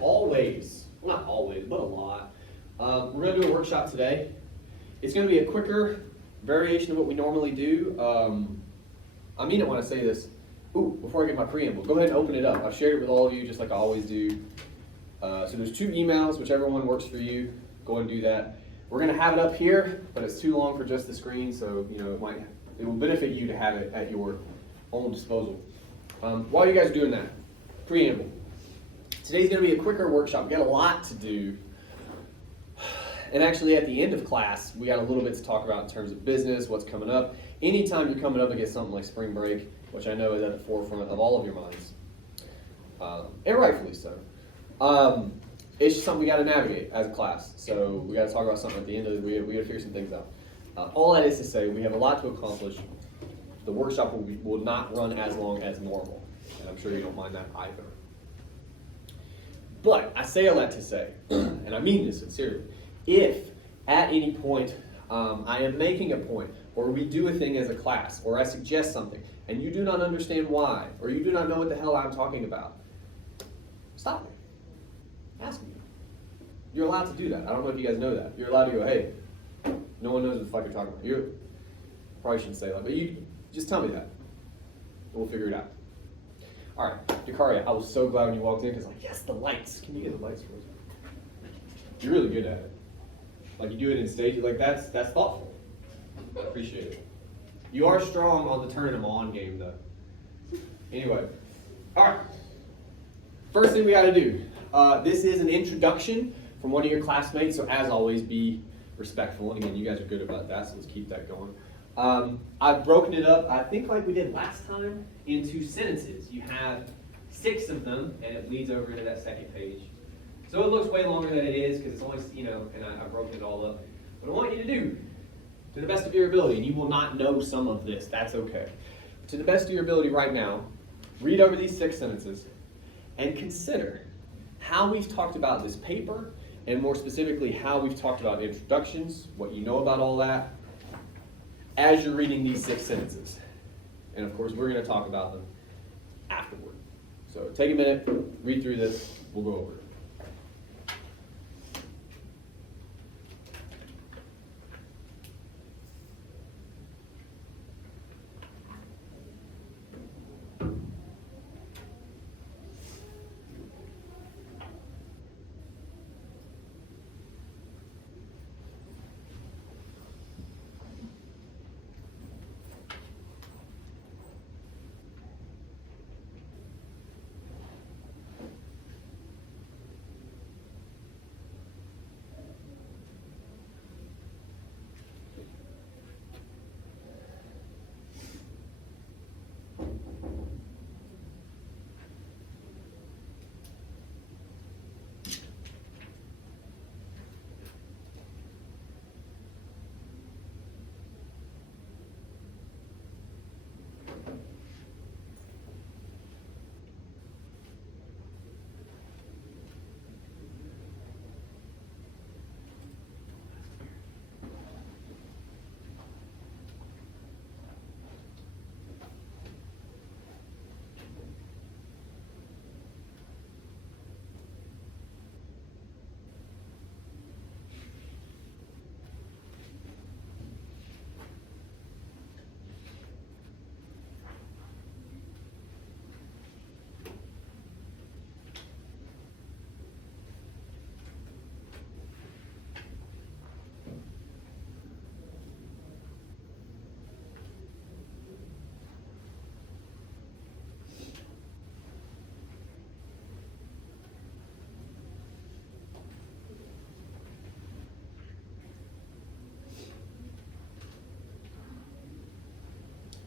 always, well not always, but a lot, we're going to do a workshop today. It's going to be a quicker variation of what we normally do. I mean it when I say this. Ooh, before I get my preamble, go ahead and open it up. I've shared it with all of you just like I always do. So there's 2 emails, whichever one works for you. Go ahead and do that. We're going to have it up here, but it's too long for just the screen, so it will benefit you to have it at your own disposal. While you guys are doing that, preamble. Today's going to be a quicker workshop. We got a lot to do. And actually at the end of class, we got a little bit to talk about in terms of business, what's coming up. Anytime you're coming up against something like spring break, which I know is at the forefront of all of your minds, and rightfully so, it's just something we got to navigate as a class. So we got to talk about something at the end of it. We got to figure some things out. All that is to say, we have a lot to accomplish. The workshop will not run as long as normal, and I'm sure you don't mind that either. But I say all that to say, and I mean this sincerely, if at any point I am making a point, or we do a thing as a class, or I suggest something, and you do not understand why, or you do not know what the hell I'm talking about, stop me. Ask me. You're allowed to do that. I don't know if you guys know that. You're allowed to go, hey, no one knows what the fuck you're talking about. You probably shouldn't say that, but you just tell me that. And we'll figure it out. All right, Dakaria, I was so glad when you walked in because like, yes, the lights. Can you get the lights for us? You're really good at it. Like you do it in stages. Like that's thoughtful. I appreciate it. You are strong on the turning them on game though. Anyway, all right. First thing we got to do. This is an introduction from one of your classmates, so as always, be respectful. And again, you guys are good about that, so let's keep that going. I've broken it up, I think like we did last time, into sentences. You have 6 of them, and it leads over into that second page. So it looks way longer than it is, because it's only, and I've broken it all up. What I want you to do, to the best of your ability, and you will not know some of this, that's okay. But to the best of your ability right now, read over these 6 sentences, and consider how we've talked about this paper, and more specifically, how we've talked about introductions, what you know about all that, as you're reading these 6 sentences. And of course, we're going to talk about them afterward. So take a minute, read through this, we'll go over it.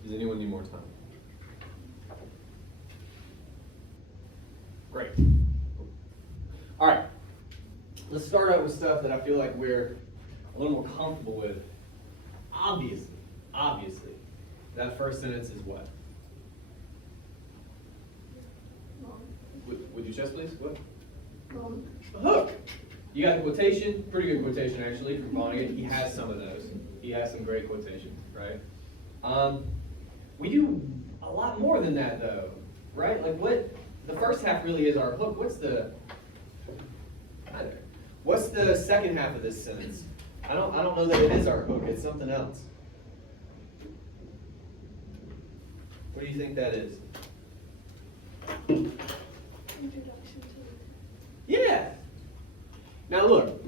Does anyone need more time? Great. All right. Let's start out with stuff that I feel like we're a little more comfortable with. Obviously, that first sentence is what? Would you chest, please? What? A hook. You got the quotation, pretty good quotation actually from Vonnegut. He has some of those. He has some great quotations, right? We do a lot more than that though, right? Like what, the first half really is our hook. What's the Hi there. What's the second half of this sentence? I don't know that it is our hook. It's something else. What do you think that is? Introduction to Yeah. Now look,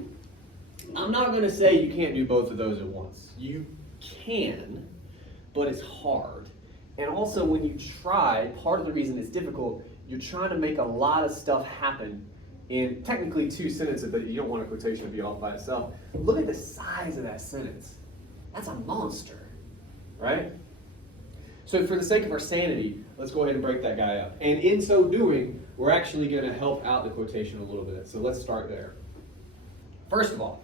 I'm not going to say you can't do both of those at once. You can, but it's hard. And also when you try, part of the reason it's difficult, you're trying to make a lot of stuff happen in technically two sentences, but you don't want a quotation to be off by itself. Look at the size of that sentence. That's a monster, right? So for the sake of our sanity, let's go ahead and break that guy up. And in so doing, we're actually going to help out the quotation a little bit. So let's start there. First of all,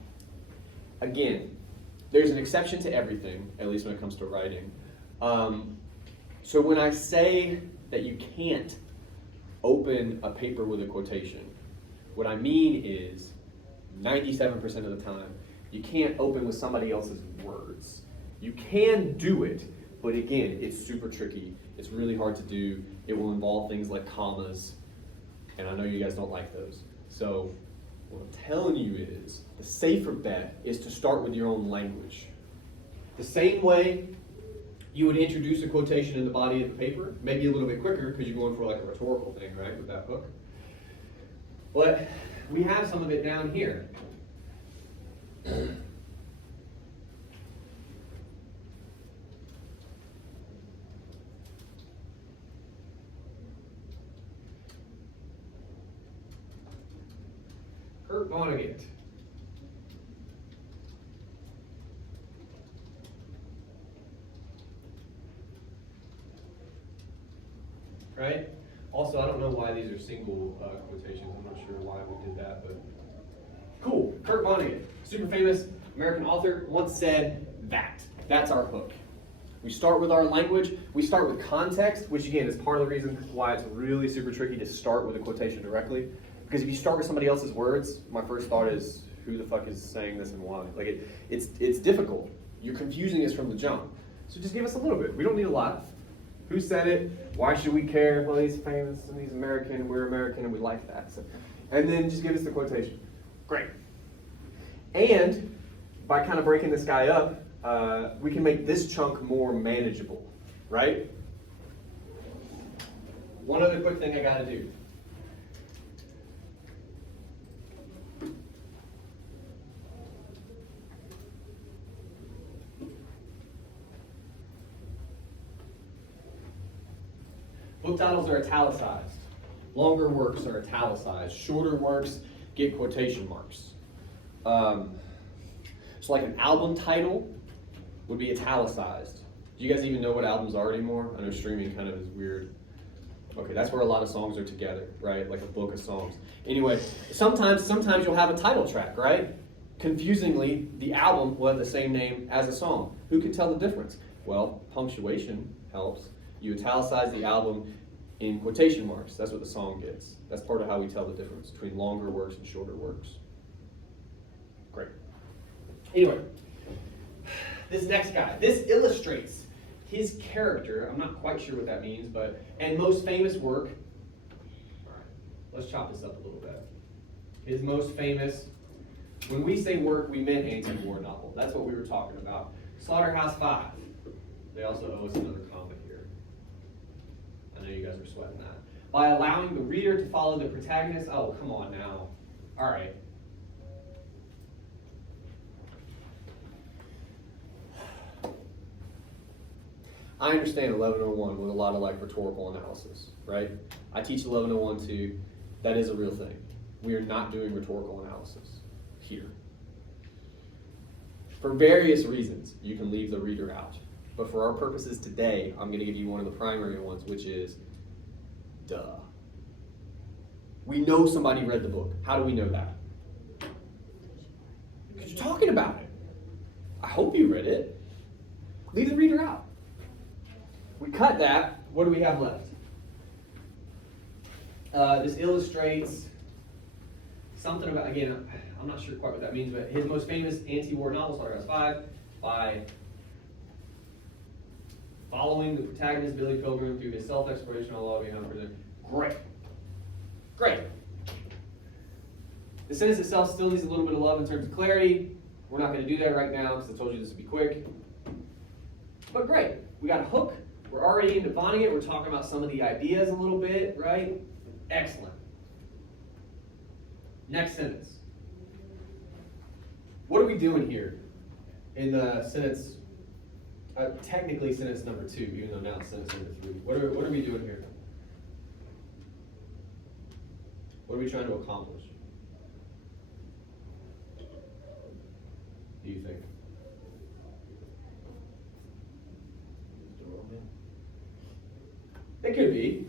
again, there's an exception to everything, at least when it comes to writing. So when I say that you can't open a paper with a quotation, what I mean is 97% of the time, you can't open with somebody else's words. You can do it, but again, it's super tricky. It's really hard to do. It will involve things like commas, and I know you guys don't like those. So what I'm telling you is, the safer bet is to start with your own language. The same way you would introduce a quotation in the body of the paper, maybe a little bit quicker because you're going for like a rhetorical thing, right, with that hook. But we have some of it down here. Kurt Vonnegut. Right? Also, I don't know why these are single quotations. I'm not sure why we did that, but cool. Kurt Vonnegut, super famous American author, once said that. That's our hook. We start with our language. We start with context, which again is part of the reason why it's really super tricky to start with a quotation directly. Because if you start with somebody else's words, my first thought is, who the fuck is saying this and why? Like it's difficult. You're confusing us from the jump. So just give us a little bit. We don't need a lot. Who said it? Why should we care? Well, he's famous and he's American. We're American and we like that. So, and then just give us the quotation. Great. And by kind of breaking this guy up, we can make this chunk more manageable, right? One other quick thing I got to do. Book titles are italicized. Longer works are italicized. Shorter works get quotation marks. So like an album title would be italicized. Do you guys even know what albums are anymore? I know streaming kind of is weird. Okay, that's where a lot of songs are together, right? Like a book of songs. Anyway, sometimes you'll have a title track, right? Confusingly, the album will have the same name as a song. Who can tell the difference? Well, punctuation helps. You italicize the album in quotation marks. That's what the song gets. That's part of how we tell the difference between longer works and shorter works. Great. Anyway, this next guy, this illustrates his character. I'm not quite sure what that means, but, and most famous work. All right, let's chop this up a little bit. His most famous, when we say work, we meant anti-war novel. That's what we were talking about. Slaughterhouse-Five. They also owe us another comment here. I know you guys are sweating that. By allowing the reader to follow the protagonist. Oh, come on now. All right. I understand 1101 with a lot of like rhetorical analysis, right? I teach 1101 too. That is a real thing. We are not doing rhetorical analysis here. For various reasons, you can leave the reader out. But for our purposes today, I'm going to give you one of the primary ones, which is, duh. We know somebody read the book. How do we know that? Because you're talking about it. I hope you read it. Leave the reader out. We cut that. What do we have left? This illustrates something about, again, I'm not sure quite what that means, but his most famous anti-war novel, Slaughterhouse-Five, by following the protagonist, Billy Pilgrim, through his self-exploration all the way behind prison. Great. Great. The sentence itself still needs a little bit of love in terms of clarity. We're not going to do that right now because I told you this would be quick. But great, we got a hook. We're already into Vonnegut. We're talking about some of the ideas a little bit, right? Excellent. Next sentence. What are we doing here in the sentence? Technically sentence number 2, even though now it's sentence number 3. What are we doing here? What are we trying to accomplish? Do you think? It could be.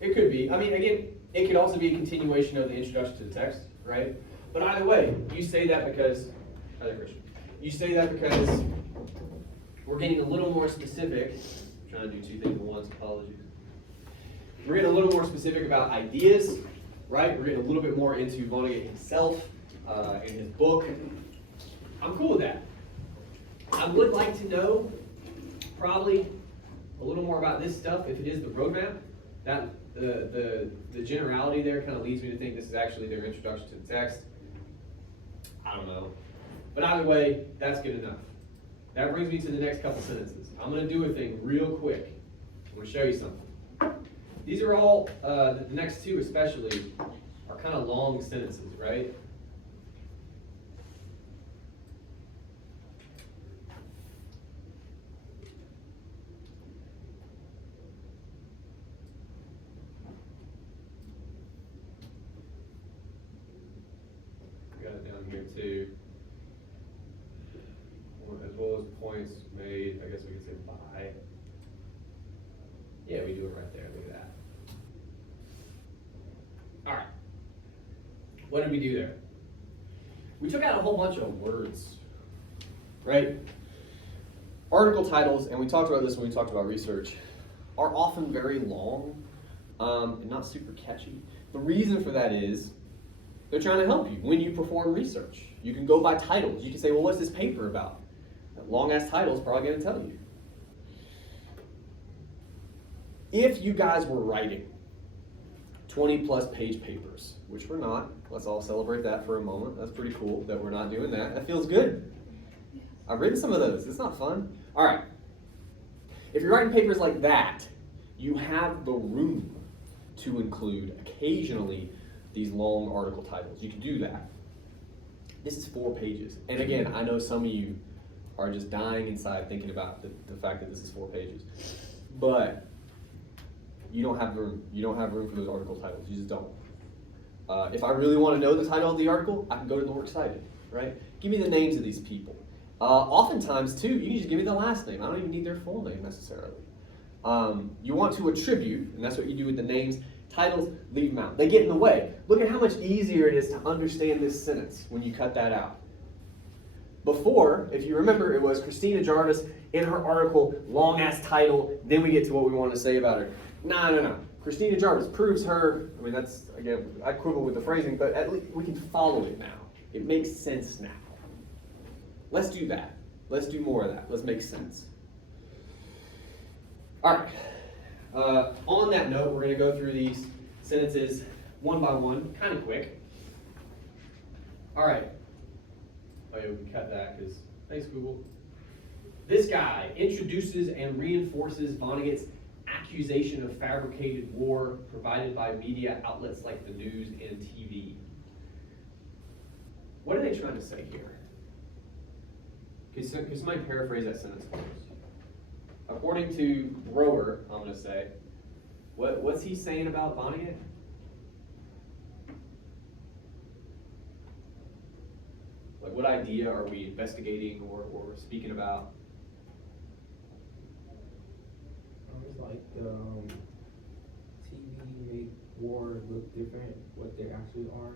It could be. I mean, again, it could also be a continuation of the introduction to the text, right? But either way, you say that because, Christian, you say that because we're getting a little more specific. I'm trying to do 2 things at once, apologies. We're getting a little more specific about ideas, right? We're getting a little bit more into Vonnegut himself and his book. I'm cool with that. I would like to know probably a little more about this stuff if it is the roadmap. That the generality there kind of leads me to think this is actually their introduction to the text. I don't know. But either way, that's good enough. That brings me to the next couple sentences. I'm going to do a thing real quick. I'm going to show you something. These are all, the next 2 especially, are kind of long sentences, right? Got it down here too. As well as points made, I guess we could say by. Yeah, we do it right there, look at that. All right, what did we do there? We took out a whole bunch of words, right? Article titles, and we talked about this when we talked about research, are often very long and not super catchy. The reason for that is they're trying to help you when you perform research. You can go by titles. You can say, well, what's this paper about? That long-ass title is probably going to tell you. If you guys were writing 20-plus page papers, which we're not, let's all celebrate that for a moment. That's pretty cool that we're not doing that. That feels good. I've written some of those. It's not fun. All right. If you're writing papers like that, you have the room to include occasionally these long article titles. You can do that. This is 4 pages. And again, I know some of you are just dying inside thinking about the fact that this is 4 pages. But you don't have room. You don't have room for those article titles. You just don't. If I really want to know the title of the article, I can go to the Works Cited, right? Give me the names of these people. Oftentimes, too, you can just give me the last name. I don't even need their full name necessarily. You want to attribute, and that's what you do with the names. Titles, leave them out. They get in the way. Look at how much easier it is to understand this sentence when you cut that out. Before, if you remember, it was Christina Jarvis in her article, long-ass title, then we get to what we want to say about her. No. Christina Jarvis proves her, I mean, that's, again, I quibble with the phrasing, but at least we can follow it now. It makes sense now. Let's do that. Let's do more of that. Let's make sense. All right. On that note, we're going to go through these sentences one by one, kind of quick. All right. Oh yeah, we can cut that because, thanks Google. This guy introduces and reinforces Vonnegut's accusation of fabricated war provided by media outlets like the news and TV. What are they trying to say here? Can somebody paraphrase that sentence for us? According to Rower, I'm going to say, what's he saying about Vonnegut? Like, what idea are we investigating or speaking about? It's like TV make war look different, what they actually are.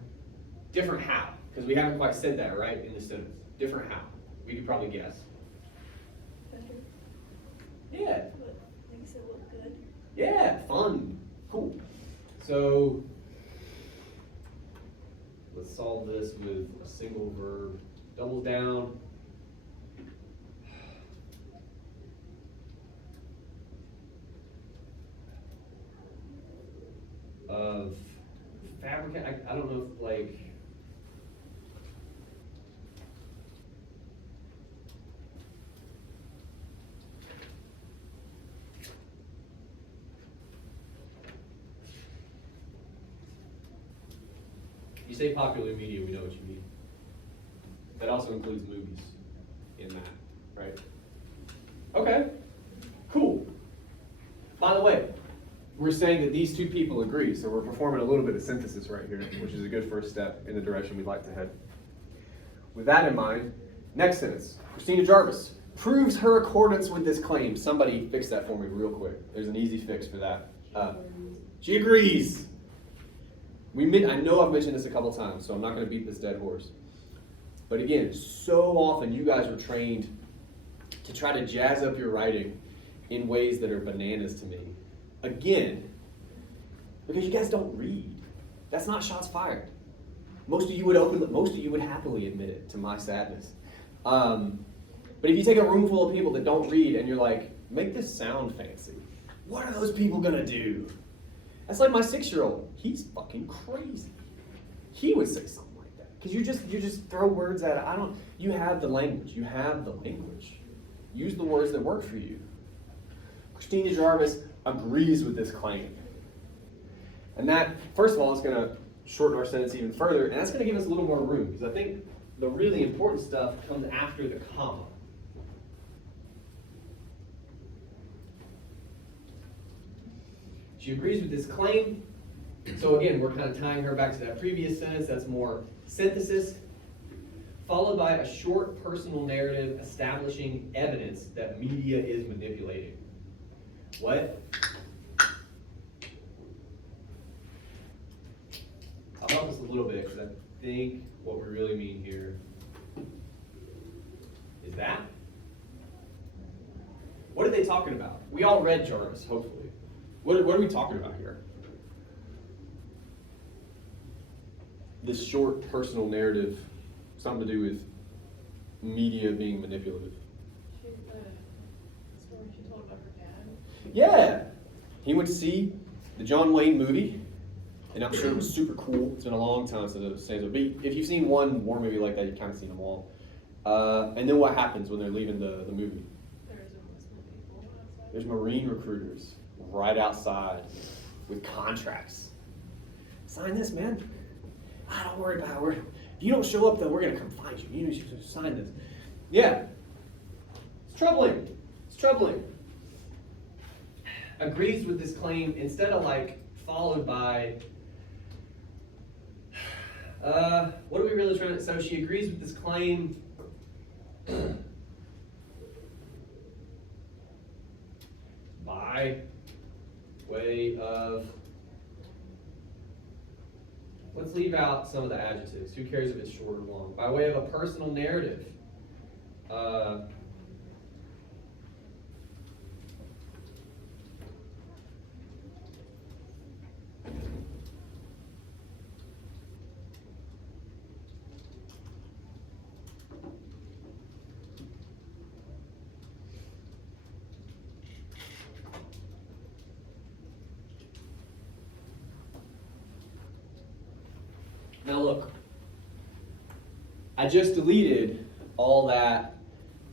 Different how? Because we haven't quite said that, right, in this sentence. Different how? We could probably guess. Better. Yeah. What makes it look good? Yeah, fun. Cool. So, let's solve this with a single verb. Double down. Of fabricate, I don't know if, like, You say popular media, we know what you mean. That also includes movies in that, right? Okay, cool. By the way, we're saying that these two people agree, so we're performing a little bit of synthesis right here, which is a good first step in the direction we'd like to head. With that in mind, next sentence. Christina Jarvis proves her accordance with this claim. Somebody fix that for me real quick. There's an easy fix for that. She agrees. I know I've mentioned this a couple times, so I'm not going to beat this dead horse. But again, so often you guys are trained to try to jazz up your writing in ways that are bananas to me. Again, because you guys don't read. That's not shots fired. Most of you would happily admit it, to my sadness. But if you take a room full of people that don't read and you're like, make this sound fancy, what are those people gonna do? That's like my 6-year-old. He's fucking crazy. He would say something like that. Because you just throw words at it. You have the language. You have the language. Use the words that work for you. Christina Jarvis agrees with this claim. And that, first of all, is going to shorten our sentence even further, and that's going to give us a little more room, because I think the really important stuff comes after the comma. She agrees with this claim. So again, we're kind of tying her back to that previous sentence. That's more synthesis, followed by a short personal narrative establishing evidence that media is manipulating. What? I'll help us a little bit, because I think what we really mean here is that. What are they talking about? We all read Jarvis, hopefully. What are we talking about here? This short personal narrative, something to do with media being manipulative. The story she told about her dad. Yeah, he went to see the John Wayne movie, and I'm sure it was super cool. It's been a long time since I've seen it. But if you've seen one war movie like that, you've kind of seen them all. And then what happens when they're leaving the movie? There's enlistment people outside. There's Marine recruiters right outside with contracts. Sign this, man. Don't worry about it. If you don't show up, though, we're going to come find you. You should sign this. Yeah. It's troubling. It's troubling. Agrees with this claim instead of followed by, what are we really trying to, so she agrees with this claim. By way of, let's leave out some of the adjectives. Who cares if it's short or long? By way of a personal narrative. Now look, I just deleted all that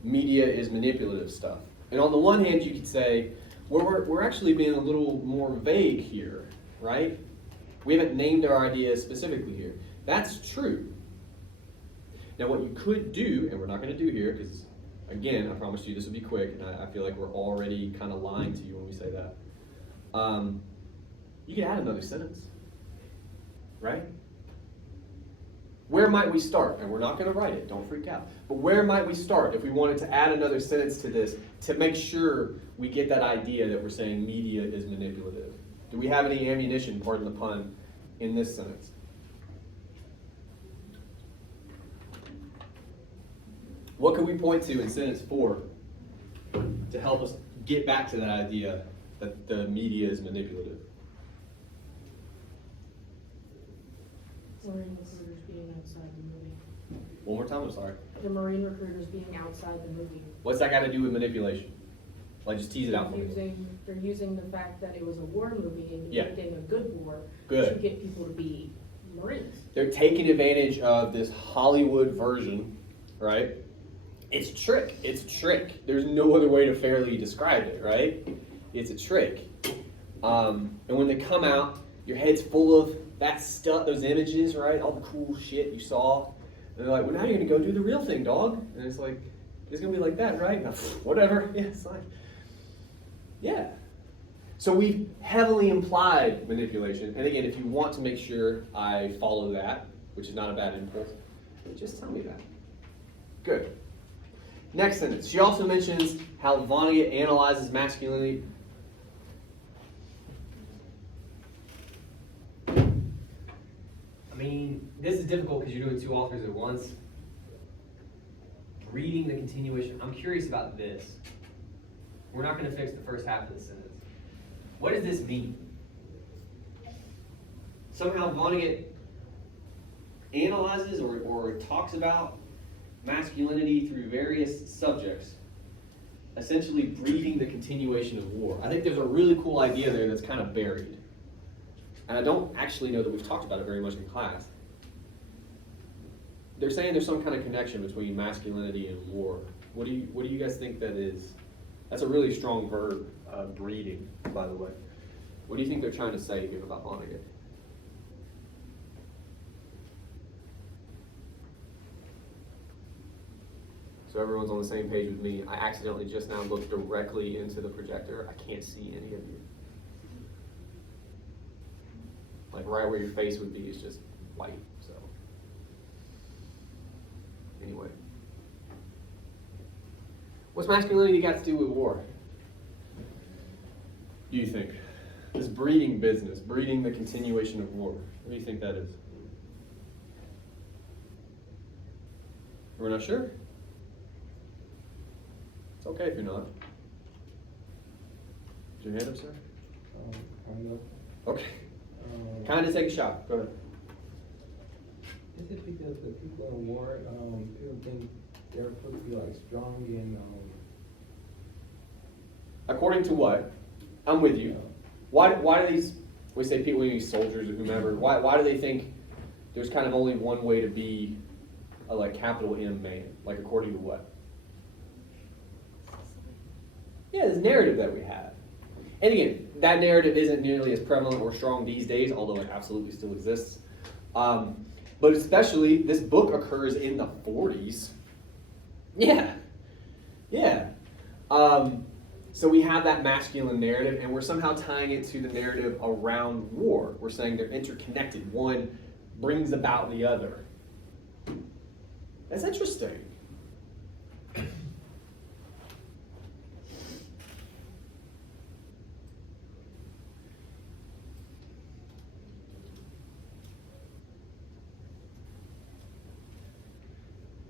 media is manipulative stuff. And on the one hand, you could say, well, we're actually being a little more vague here, right? We haven't named our idea specifically here. That's true. Now what you could do, and we're not going to do here, because again, I promised you this would be quick, and I feel like we're already kind of lying to you when we say that. You could add another sentence, right? Where might we start? And we're not going to write it, don't freak out. But where might we start if we wanted to add another sentence to this to make sure we get that idea that we're saying media is manipulative? Do we have any ammunition, pardon the pun, in this sentence? What can we point to in sentence 4 to help us get back to that idea that the media is manipulative? Marine recruiters being outside the movie. One more time, I'm sorry. The Marine recruiters being outside the movie. What's that got to do with manipulation? Like, just tease it out for me. They're using the fact that it was a war movie and Yeah. depicting a good war Good. to get people to be Marines. They're taking advantage of this Hollywood version, right? It's a trick. It's a trick. There's no other way to fairly describe it, right? It's a trick. And when they come out, your head's full of that stuff, those images, right? All the cool shit you saw. And they're like, well, now you're gonna go do the real thing, dog. And it's like, it's gonna be like that, right? No, whatever. Yeah, it's like, yeah. So we've heavily implied manipulation. And again, if you want to make sure I follow that, which is not a bad impulse, just tell me that. Good. Next sentence. She also mentions how Vonnegut analyzes masculinity. I mean, this is difficult because you're doing two authors at once. Reading the continuation. I'm curious about this. We're not going to fix the first half of the sentence. What does this mean? Somehow Vonnegut analyzes or talks about masculinity through various subjects, essentially breeding the continuation of war. I think there's a really cool idea there that's kind of buried. And I don't actually know that we've talked about it very much in class. They're saying there's some kind of connection between masculinity and war. What do you guys think that is? That's a really strong verb, breeding, by the way. What do you think they're trying to say here about Vonnegut? So everyone's on the same page with me. I accidentally just now looked directly into the projector. I can't see any of you. Like right where your face would be is just white, so. Anyway. What's masculinity got to do with war? Do you think? This breeding business, breeding the continuation of war. What do you think that is? We're not sure? It's okay if you're not. Is your hand up, sir? Kind of. Okay. Kind of take a shot. Go ahead. Is it because the people in war, people think they're supposed to be like strong and According to what? I'm with you. Why do these, we say people, these soldiers or whomever, why do they think there's kind of only one way to be a like capital M man? Like according to what? Yeah, this narrative that we have. And again, that narrative isn't nearly as prevalent or strong these days, although it absolutely still exists. But especially, this book occurs in the 40s. Yeah. Yeah. So we have that masculine narrative, and we're somehow tying it to the narrative around war. We're saying they're interconnected. One brings about the other. That's interesting.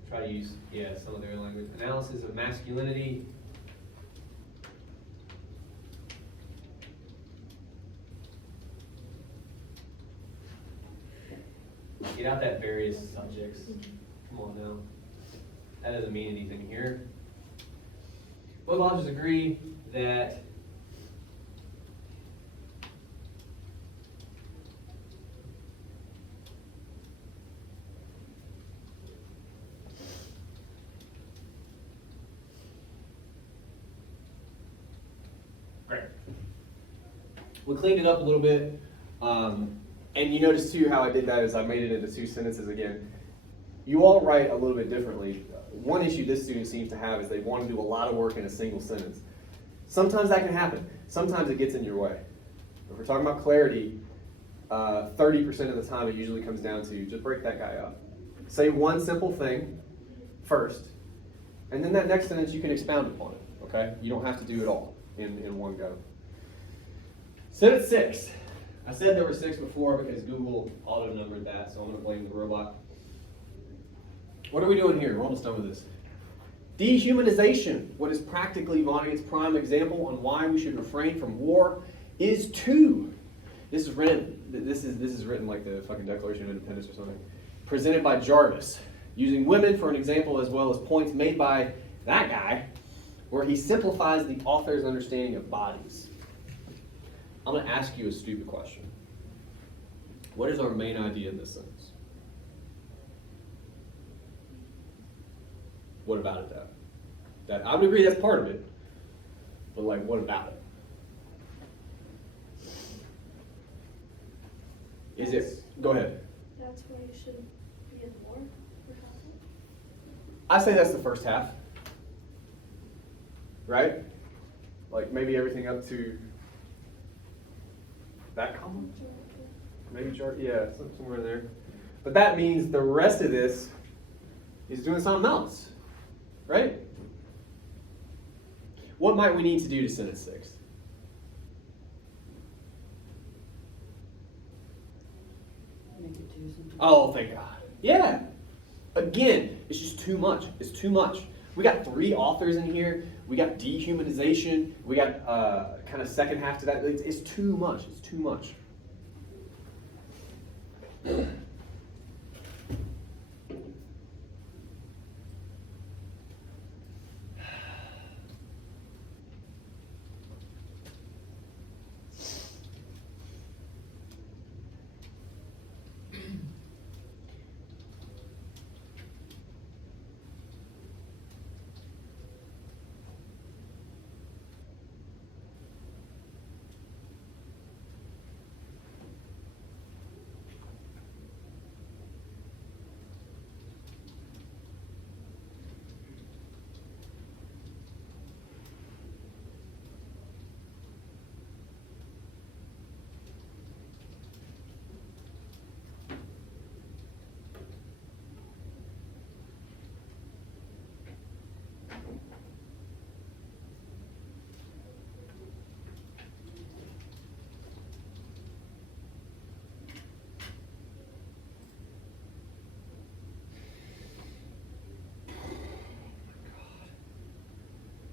Try to use, some of their language. Analysis of masculinity. Get out that various subjects. Come on now. That doesn't mean anything here. Both authors agree that great. We cleaned it up a little bit. And you notice too how I did that is I made it into two sentences again. You all write a little bit differently. One issue this student seems to have is they want to do a lot of work in a single sentence. Sometimes that can happen. Sometimes it gets in your way. If we're talking about clarity, 30% of the time it usually comes down to just break that guy up. Say one simple thing first, and then that next sentence you can expound upon it, okay? You don't have to do it all in one go. Sentence 6. I said there were 6 before because Google auto-numbered that, so I'm going to blame the robot. What are we doing here? We're almost done with this. Dehumanization, what is practically Vonnegut's prime example on why we should refrain from war, is to. This is written like the fucking Declaration of Independence or something. Presented by Jarvis, using women for an example as well as points made by that guy, where he simplifies the author's understanding of bodies. I'm going to ask you a stupid question. What is our main idea in this sentence? What about it, though? That I would agree that's part of it, but like, what about it? Is it, go ahead. That's why you shouldn't be in war or something. I say that's the first half. Right? Like maybe everything up to that column? Maybe chart, yeah, somewhere in there. But that means the rest of this is doing something else, right? What might we need to do to sentence 6? Make it do something. Oh, thank God. Yeah. Again, it's just too much. It's too much. We got 3 authors in here. We got dehumanization. We got kind of second half to that. It's too much. It's too much.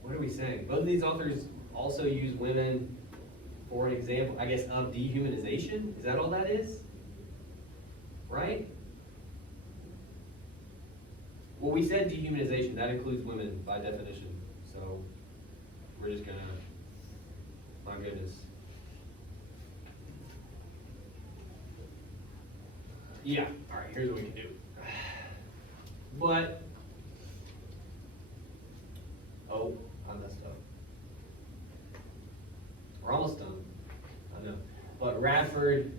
What are we saying? Both of these authors also use women for an example, I guess, of dehumanization? Is that all that is? Right? Well, we said dehumanization, that includes women by definition. So we're just gonna, my goodness. Yeah, all right, here's what we can do. But, oh, I messed up. We're almost done, I know. But Radford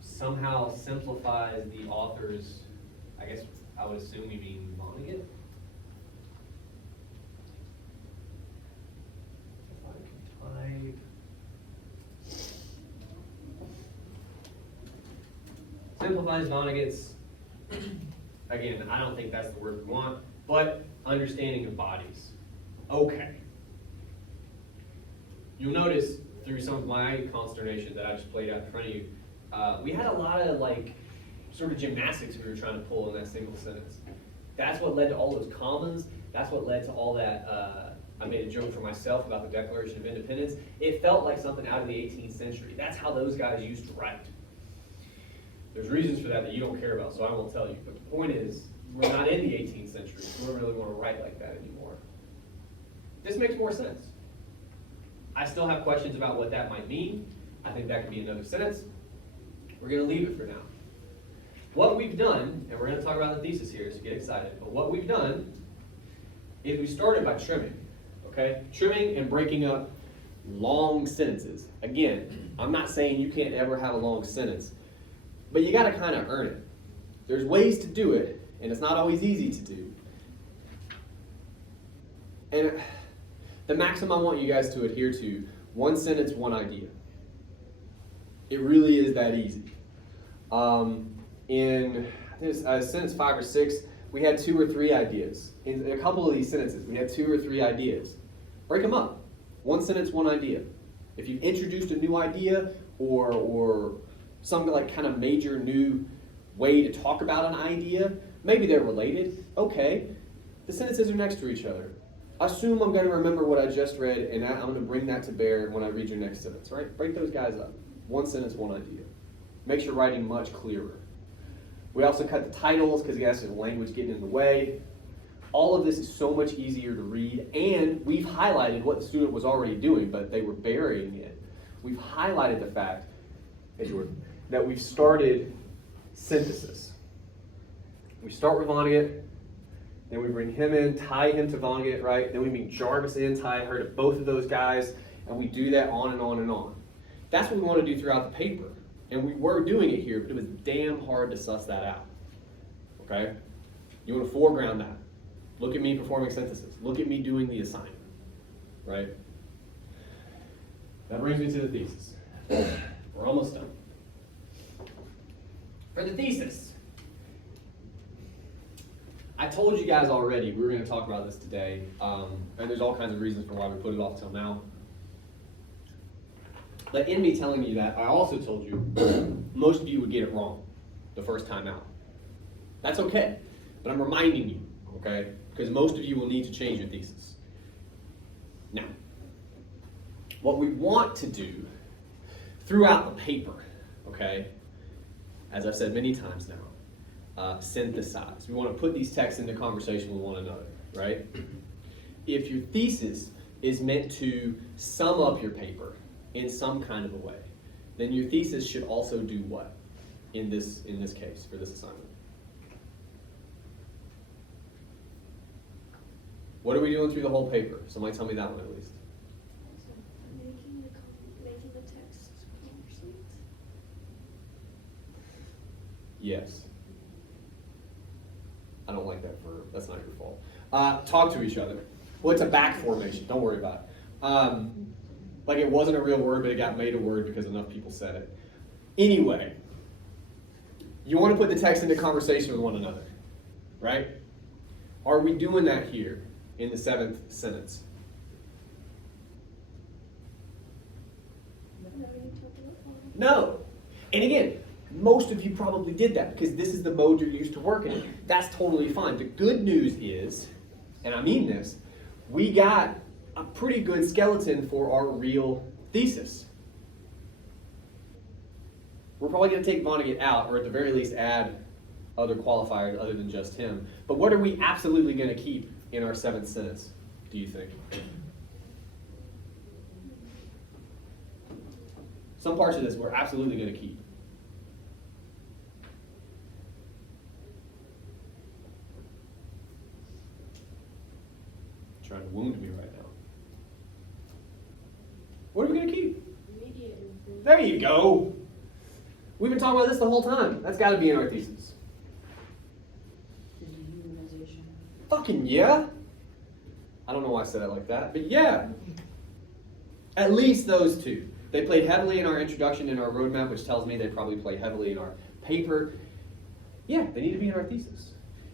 somehow simplifies the author's, I guess I would assume you mean Vonnegut? If I can type. Simplifies Vonnegut's, again, I don't think that's the word we want, but understanding of bodies. Okay. You'll notice through some of my consternation that I just played out in front of you, we had a lot of like sort of gymnastics we were trying to pull in that single sentence. That's what led to all those commas. That's what led to all that, I made a joke for myself about the Declaration of Independence. It felt like something out of the 18th century. That's how those guys used to write. There's reasons for that that you don't care about, so I won't tell you. But the point is, we're not in the 18th century, so we don't really want to write like that anymore. This makes more sense. I still have questions about what that might mean. I think that could be another sentence. We're going to leave it for now. What we've done, and we're going to talk about the thesis here, so get excited, but what we've done is we started by trimming, okay? Trimming and breaking up long sentences. Again, I'm not saying you can't ever have a long sentence, but you got to kind of earn it. There's ways to do it, and it's not always easy to do. And the maximum I want you guys to adhere to, one sentence, one idea. It really is that easy. In I think sentence 5 or 6, we had 2 or 3 ideas. In a couple of these sentences, we had 2 or 3 ideas. Break them up. One sentence, one idea. If you've introduced a new idea or some like kind of major new way to talk about an idea, maybe they're related. Okay, the sentences are next to each other. Assume I'm going to remember what I just read, and I'm going to bring that to bear when I read your next sentence, right? Break those guys up. One sentence, one idea. Makes your writing much clearer. We also cut the titles because there's language getting in the way. All of this is so much easier to read, and we've highlighted what the student was already doing, but they were burying it. We've highlighted the fact that we've started synthesis. We start with Vonnegut, then we bring him in, tie him to Vonnegut, right? Then we bring Jarvis in, tie her to both of those guys, and we do that on and on and on. That's what we want to do throughout the paper. And we were doing it here, but it was damn hard to suss that out. Okay? You want to foreground that. Look at me performing synthesis. Look at me doing the assignment. Right? That brings me to the thesis. We're almost done. For the thesis, I told you guys already we were going to talk about this today, and there's all kinds of reasons for why we put it off till now. But in me telling you that, I also told you most of you would get it wrong the first time out. That's okay, but I'm reminding you, okay? Because most of you will need to change your thesis. Now, what we want to do throughout the paper, okay, as I've said many times now, synthesize. We want to put these texts into conversation with one another, right? If your thesis is meant to sum up your paper in some kind of a way, then your thesis should also do what in this case for this assignment? What are we doing through the whole paper? Somebody tell me that one at least. So making the text conversate. Yes. I don't like that verb. That's not your fault. Talk to each other. Well, it's a back formation. Don't worry about it. Like it wasn't a real word, but it got made a word because enough people said it. Anyway, you want to put the text into conversation with one another, right? Are we doing that here in the 7th sentence? No, you talk about format. No. And again, most of you probably did that because this is the mode you're used to working in. That's totally fine. The good news is, and I mean this, we got a pretty good skeleton for our real thesis. We're probably going to take Vonnegut out, or at the very least add other qualifiers other than just him. But what are we absolutely going to keep in our 7th sentence, do you think? Some parts of this we're absolutely going to keep. Trying to wound me right now. What are we going to keep? Immediate improvement. There you go. We've been talking about this the whole time. That's got to be in our thesis. The dehumanization. Fucking yeah. I don't know why I said it like that, but yeah. At least those two. They played heavily in our introduction and our roadmap, which tells me they probably play heavily in our paper. Yeah, they need to be in our thesis.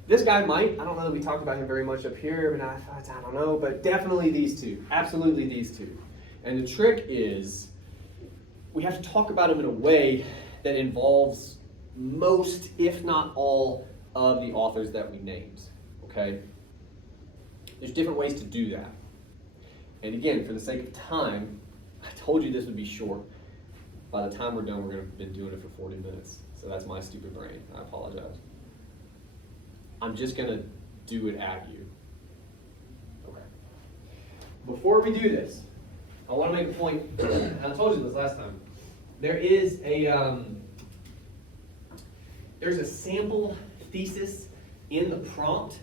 This guy might. I don't know that we talked about him very much up here, but I don't know. But definitely these two. Absolutely these two. And the trick is we have to talk about them in a way that involves most, if not all, of the authors that we named. Okay? There's different ways to do that. And again, for the sake of time, I told you this would be short. By the time we're done, we're going to have been doing it for 40 minutes. So that's my stupid brain. I apologize. I'm just going to do it at you. Okay. Before we do this, I want to make a point. And I told you this last time. There is there's a sample thesis in the prompt,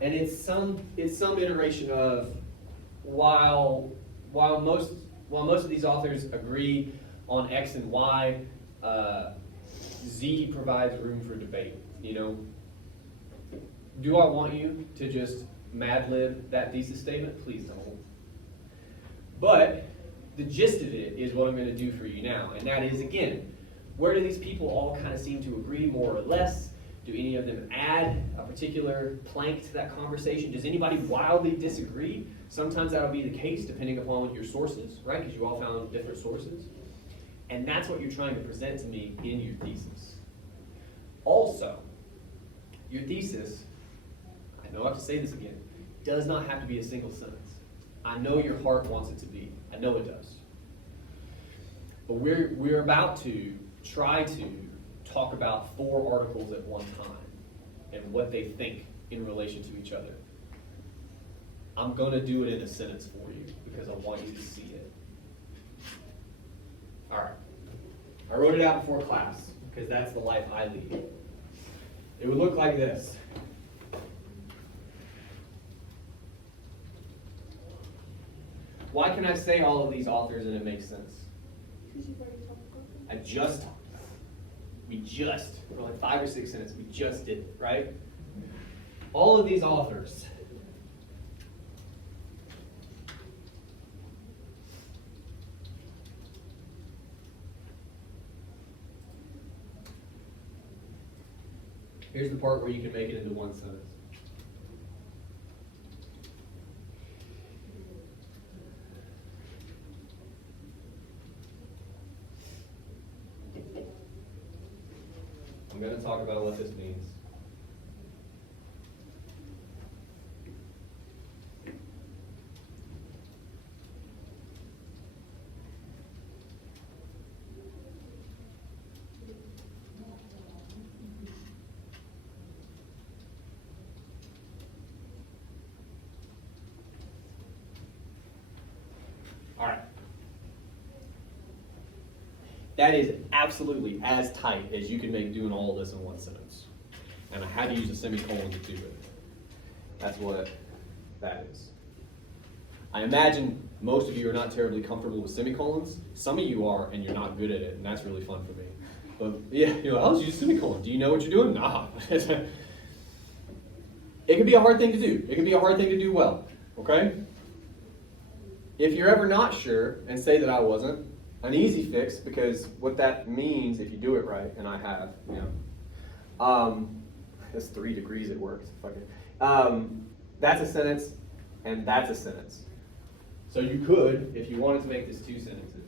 and it's some iteration of while most of these authors agree on X and Y, Z provides room for debate. You know, do I want you to just Mad Lib that thesis statement? Please don't. But the gist of it is what I'm going to do for you now, and that is, again, where do these people all kind of seem to agree more or less? Do any of them add a particular plank to that conversation? Does anybody wildly disagree? Sometimes that'll be the case depending upon your sources, right? Because you all found different sources. And that's what you're trying to present to me in your thesis. Also, your thesis, I know I have to say this again, does not have to be a single sentence. I know your heart wants it to be. I know it does. But we're about to try to talk about 4 articles at one time and what they think in relation to each other. I'm going to do it in a sentence for you because I want you to see it. All right. I wrote it out before class because that's the life I lead. It would look like this. Why can I say all of these authors and it makes sense? Because you've already talked about I just talked about it. We're like 5 or 6 minutes, we just did it, right? All of these authors. Here's the part where you can make it into one sentence. I'm going to talk about what this means. All right. That is absolutely as tight as you can make doing all of this in one sentence. And I had to use a semicolon to do it. That's what that is. I imagine most of you are not terribly comfortable with semicolons. Some of you are, and you're not good at it, and that's really fun for me. But yeah, you're like, I'll just use a semicolon. Do you know what you're doing? Nah. It can be a hard thing to do. It can be a hard thing to do well, okay? If you're ever not sure, and say that I wasn't, an easy fix, because what that means, if you do it right, and I have, you know, that's 3 degrees it works. That's a sentence, and that's a sentence. So you could, if you wanted to make this 2 sentences,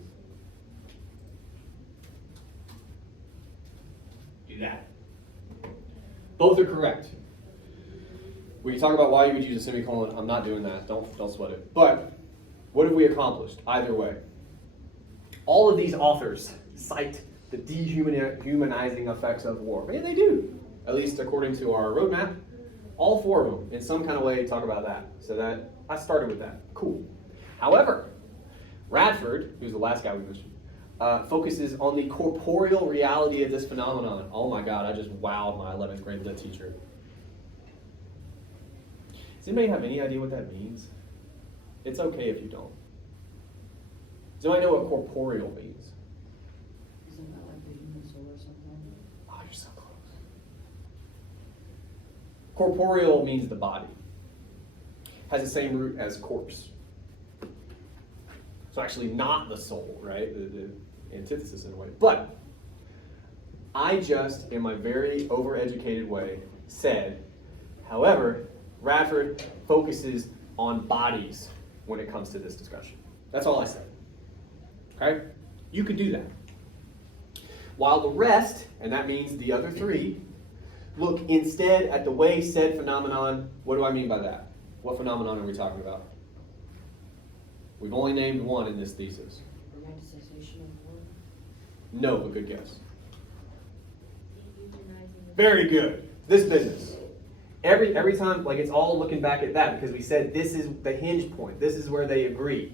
do that. Both are correct. We can talk about why you would use a semicolon. I'm not doing that. Don't sweat it. But what have we accomplished either way? All of these authors cite the dehumanizing effects of war. And they do, at least according to our roadmap. All 4 of them, in some kind of way, talk about that. So that I started with that. Cool. However, Radford, who's the last guy we mentioned, focuses on the corporeal reality of this phenomenon. Oh my God, I just wowed my 11th grade lit teacher. Does anybody have any idea what that means? It's okay if you don't. Does anybody know what corporeal means? Isn't that like the human soul or something? Oh, you're so close. Corporeal means the body. Has the same root as corpse. So actually not the soul, right? The antithesis in a way. But I just, in my very overeducated way, said, however, Radford focuses on bodies when it comes to this discussion. That's all I said. Okay? You could do that. While the rest, and that means the other 3, look instead at the way said phenomenon. What do I mean by that? What phenomenon are we talking about? We've only named one in this thesis. Romanticization of war? No, but good guess. Very good. This business. Every time, like it's all looking back at that because we said this is the hinge point. This is where they agree.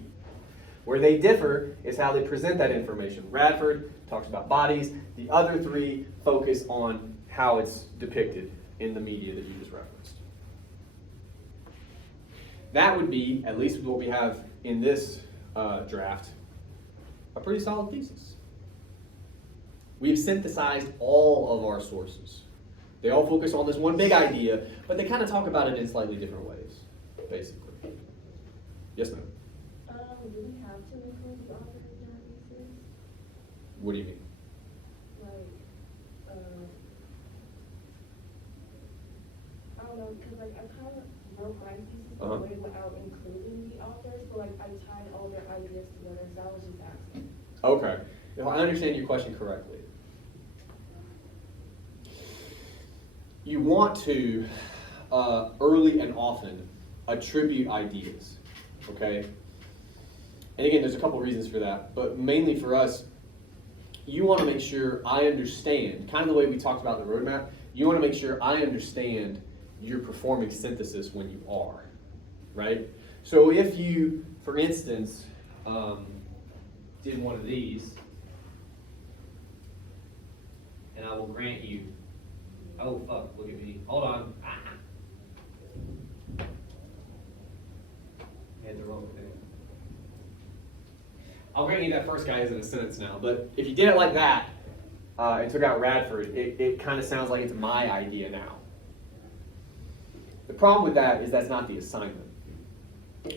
Where they differ is how they present that information. Radford talks about bodies. The other 3 focus on how it's depicted in the media that you just referenced. That would be, at least with what we have in this draft, a pretty solid thesis. We've synthesized all of our sources. They all focus on this one big idea, but they kind of talk about it in slightly different ways, basically. Yes, ma'am? Do we have to include the author in our thesis? What do you mean? Like, I don't know, because like I kind of wrote my thesis in a way without including the authors, but like I tied all their ideas together, so I was just asking. Okay. If I understand your question correctly. You want to, early and often, attribute ideas, okay? And again, there's a couple reasons for that, but mainly for us, you want to make sure I understand, kind of the way we talked about the roadmap, you want to make sure I understand you're performing synthesis when you are, right? So if you, for instance, did one of these, and I will grant you, oh fuck, look at me, hold on. Had the wrong thing. I'll grant you that first guy isn't a sentence now, but if you did it like that, and took out Radford, it kind of sounds like it's my idea now. The problem with that is that's not the assignment,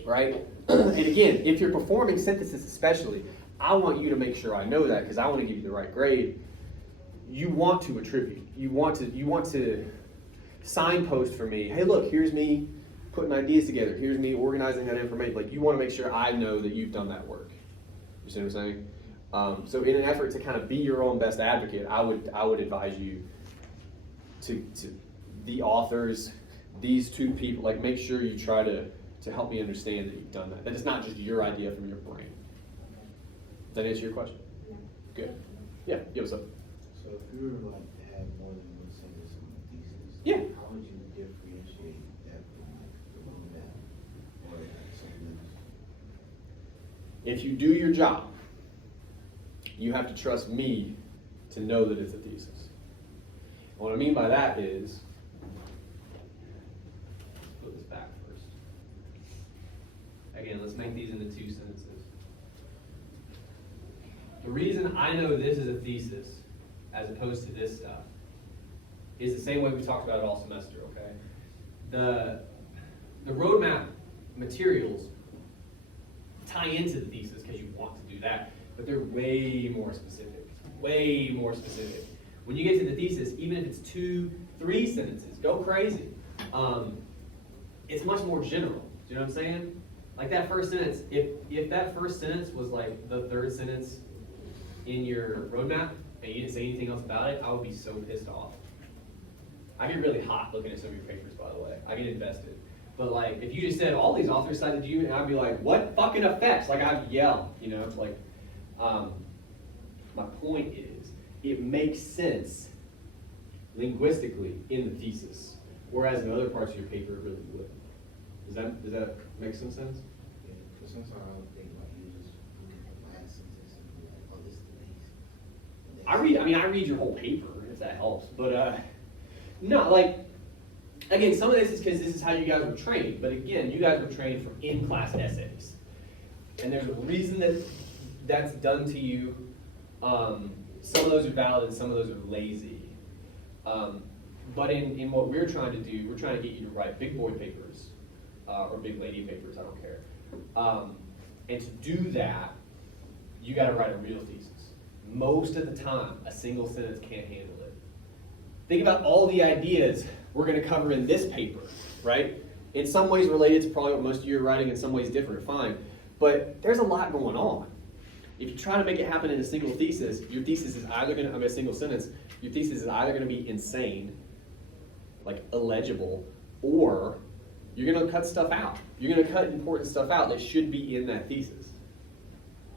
right? And again, if you're performing synthesis especially, I want you to make sure I know that because I want to give you the right grade. You want to attribute. You want to signpost for me, hey look, here's me putting ideas together, here's me organizing that information. Like you want to make sure I know that you've done that work. You see what I'm saying? So in an effort to kind of be your own best advocate, I would advise you to the authors, these two people, like make sure you try to help me understand that you've done that. That it's not just your idea from your brain. Does that answer your question? Yeah. Good. Yeah, what's up? So if you were like to have more than one sentence on the thesis, Yeah. how would you differentiate that from like the roadmap or something else? If you do your job, you have to trust me to know that it's a thesis. And what I mean by that is, let's put this back first. Again, let's make these into 2 sentences. The reason I know this is a thesis as opposed to this stuff is the same way we talked about it all semester, okay? The roadmap materials tie into the thesis because you want to do that, but they're way more specific, way more specific. When you get to the thesis, even if it's 2, 3 sentences, go crazy. It's much more general. Do you know what I'm saying? Like that first sentence, if that first sentence was like the 3rd sentence in your roadmap and you didn't say anything else about it, I would be so pissed off. I get really hot looking at some of your papers, by the way. I get invested. But like, if you just said all these authors cited you, and I'd be like, what fucking effects? Like I'd yell, you know, it's like, my point is, it makes sense linguistically in the thesis, whereas in other parts of your paper it really wouldn't. Does that make some sense? Yeah, because sometimes I would think like you just read the last sentence and be like, oh, this is the thesis. I read your whole paper, if that helps, but no, like, again, some of this is because this is how you guys were trained, but again, you guys were trained for in-class essays. And there's a reason that that's done to you. Some of those are valid and some of those are lazy. But in what we're trying to do, we're trying to get you to write big boy papers, or big lady papers, I don't care. And to do that, you gotta write a real thesis. Most of the time, a single sentence can't handle it. Think about all the ideas we're going to cover in this paper, right? In some ways related to probably what most of you are writing, in some ways different, fine. But there's a lot going on. If you try to make it happen in a single thesis, your thesis is either going to, a single sentence, your thesis is either going to be insane, like illegible, or you're going to cut stuff out. You're going to cut important stuff out that should be in that thesis.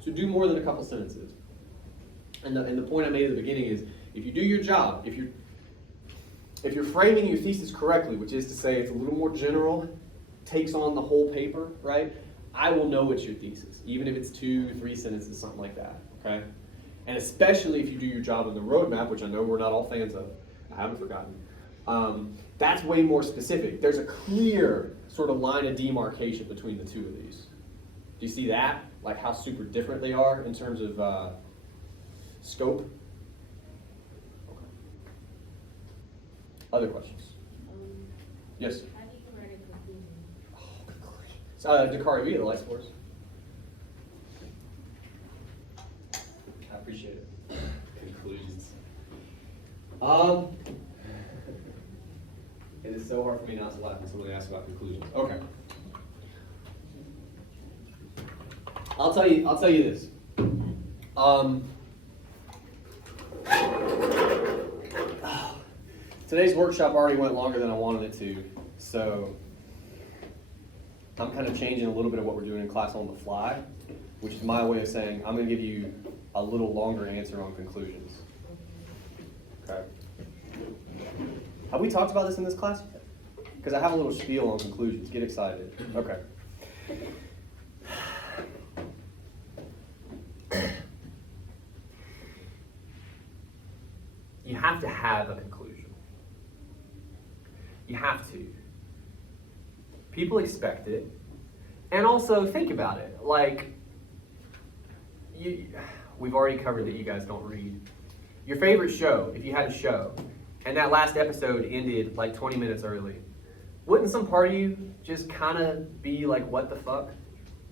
So do more than a couple sentences. And the point I made at the beginning is, if you do your job, if you're framing your thesis correctly, which is to say it's a little more general, takes on the whole paper, right? I will know it's your thesis, even if it's 2, 3 sentences, something like that, okay? And especially if you do your job in the roadmap, which I know we're not all fans of, I haven't forgotten, that's way more specific. There's a clear sort of line of demarcation between the two of these. Do you see that? Like how super different they are in terms of scope? Okay. Other questions? Yes? How do you write a conclusion? Dakari, we get the lights for us. I appreciate it. Conclusions. It is so hard for me not to laugh when somebody asks about conclusions. Okay. I'll tell you this. Today's workshop already went longer than I wanted it to, so I'm kind of changing a little bit of what we're doing in class on the fly, which is my way of saying I'm going to give you a little longer answer on conclusions. Okay. Have we talked about this in this class? Because I have a little spiel on conclusions. Get excited. Okay. You have to have a conclusion. You have to. People expect it. And also think about it. Like, we've already covered that you guys don't read. Your favorite show, if you had a show, and that last episode ended like 20 minutes early, wouldn't some part of you just kind of be like, what the fuck,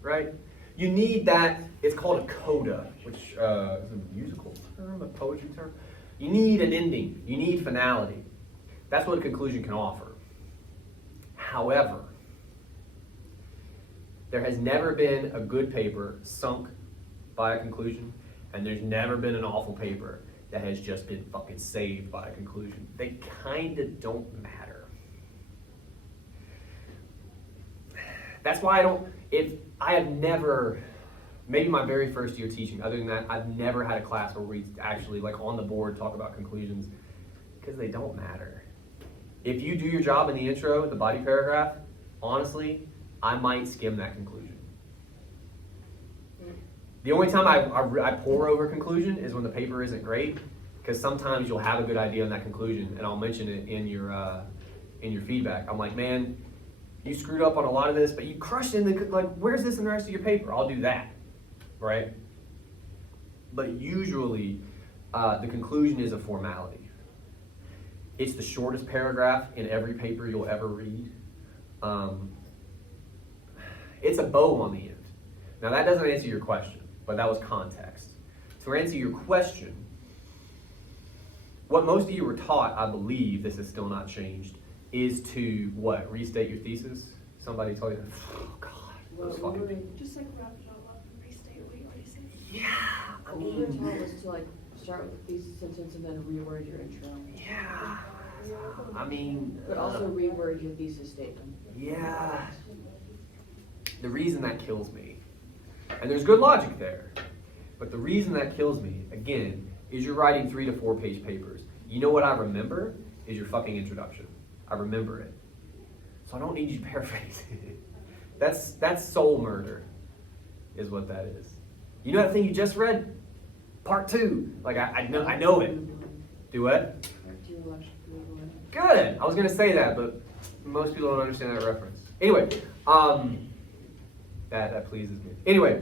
right? You need that, it's called a coda, which is a musical term, a poetry term. You need an ending, you need finality. That's what a conclusion can offer. However, there has never been a good paper sunk by a conclusion, and there's never been an awful paper that has just been fucking saved by a conclusion. They kind of don't matter. That's why I have never, maybe my very first year teaching, other than that, I've never had a class where we actually, like on the board, talk about conclusions, because they don't matter. If you do your job in the intro, the body paragraph, honestly, I might skim that conclusion. The only time I pour over conclusion is when the paper isn't great, because sometimes you'll have a good idea on that conclusion, and I'll mention it in your feedback. I'm like, man, you screwed up on a lot of this, but you crushed it in the, like, where's this in the rest of your paper? I'll do that, right? But usually, the conclusion is a formality. It's the shortest paragraph in every paper you'll ever read. It's a bow on the end. Now that doesn't answer your question, but that was context. To answer your question, what most of you were taught, I believe, this has still not changed, is to what? Restate your thesis? Somebody told you that? Oh God, those fucking people. Just like wrap it all up and restate what you already said. Yeah, I What we were mean, taught was to like start with the thesis sentence and then reword your intro. yeah. I mean, But also reword your thesis statement. yeah. The reason that kills me, and there's good logic there, but the reason that kills me, again, is you're writing 3 to 4 page papers. You know what I remember is your fucking introduction. I remember it. So I don't need you to paraphrase it. That's soul murder, is what that is. You know that thing you just read? Part 2. Like, I know it. Do what? Good. I was gonna say that, but most people don't understand that reference. Anyway, that pleases me. Anyway,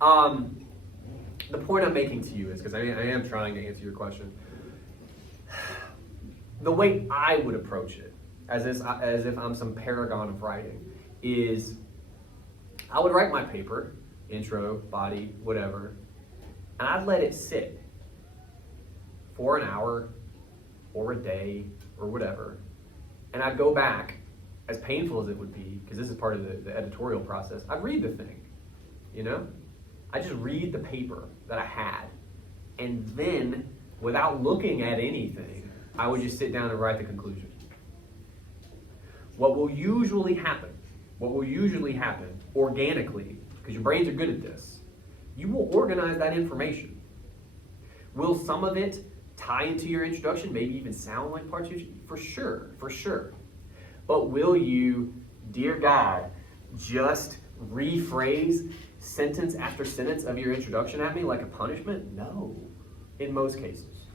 the point I'm making to you is, because I am trying to answer your question, the way I would approach it, as if I'm some paragon of writing, is I would write my paper, intro, body, whatever, and I'd let it sit for an hour or a day or whatever, and I'd go back, as painful as it would be, because this is part of the editorial process, I'd read the thing, you know? I just read the paper that I had, and then, without looking at anything, I would just sit down and write the conclusion. What will usually happen organically, because your brains are good at this, you will organize that information. Will some of it tie into your introduction, maybe even sound like parts of your, for sure. But will you, dear God, just rephrase sentence after sentence of your introduction at me like a punishment? No, in most cases.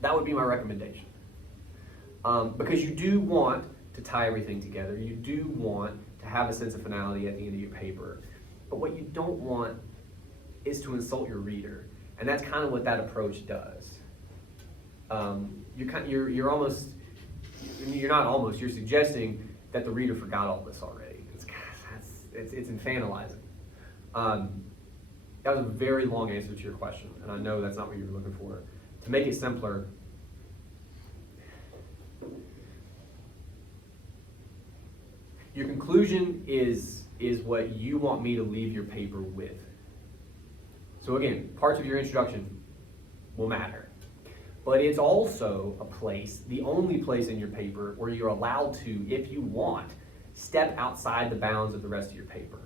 That would be my recommendation. Because you do want to tie everything together. You do want to have a sense of finality at the end of your paper. But what you don't want is to insult your reader. And that's kind of what that approach does. You're suggesting that the reader forgot all this already. It's infantilizing. That was a very long answer to your question, and I know that's not what you were looking for. To make it simpler, your conclusion is what you want me to leave your paper with. So again, parts of your introduction will matter. But it's also a place, the only place in your paper where you're allowed to, if you want, step outside the bounds of the rest of your paper.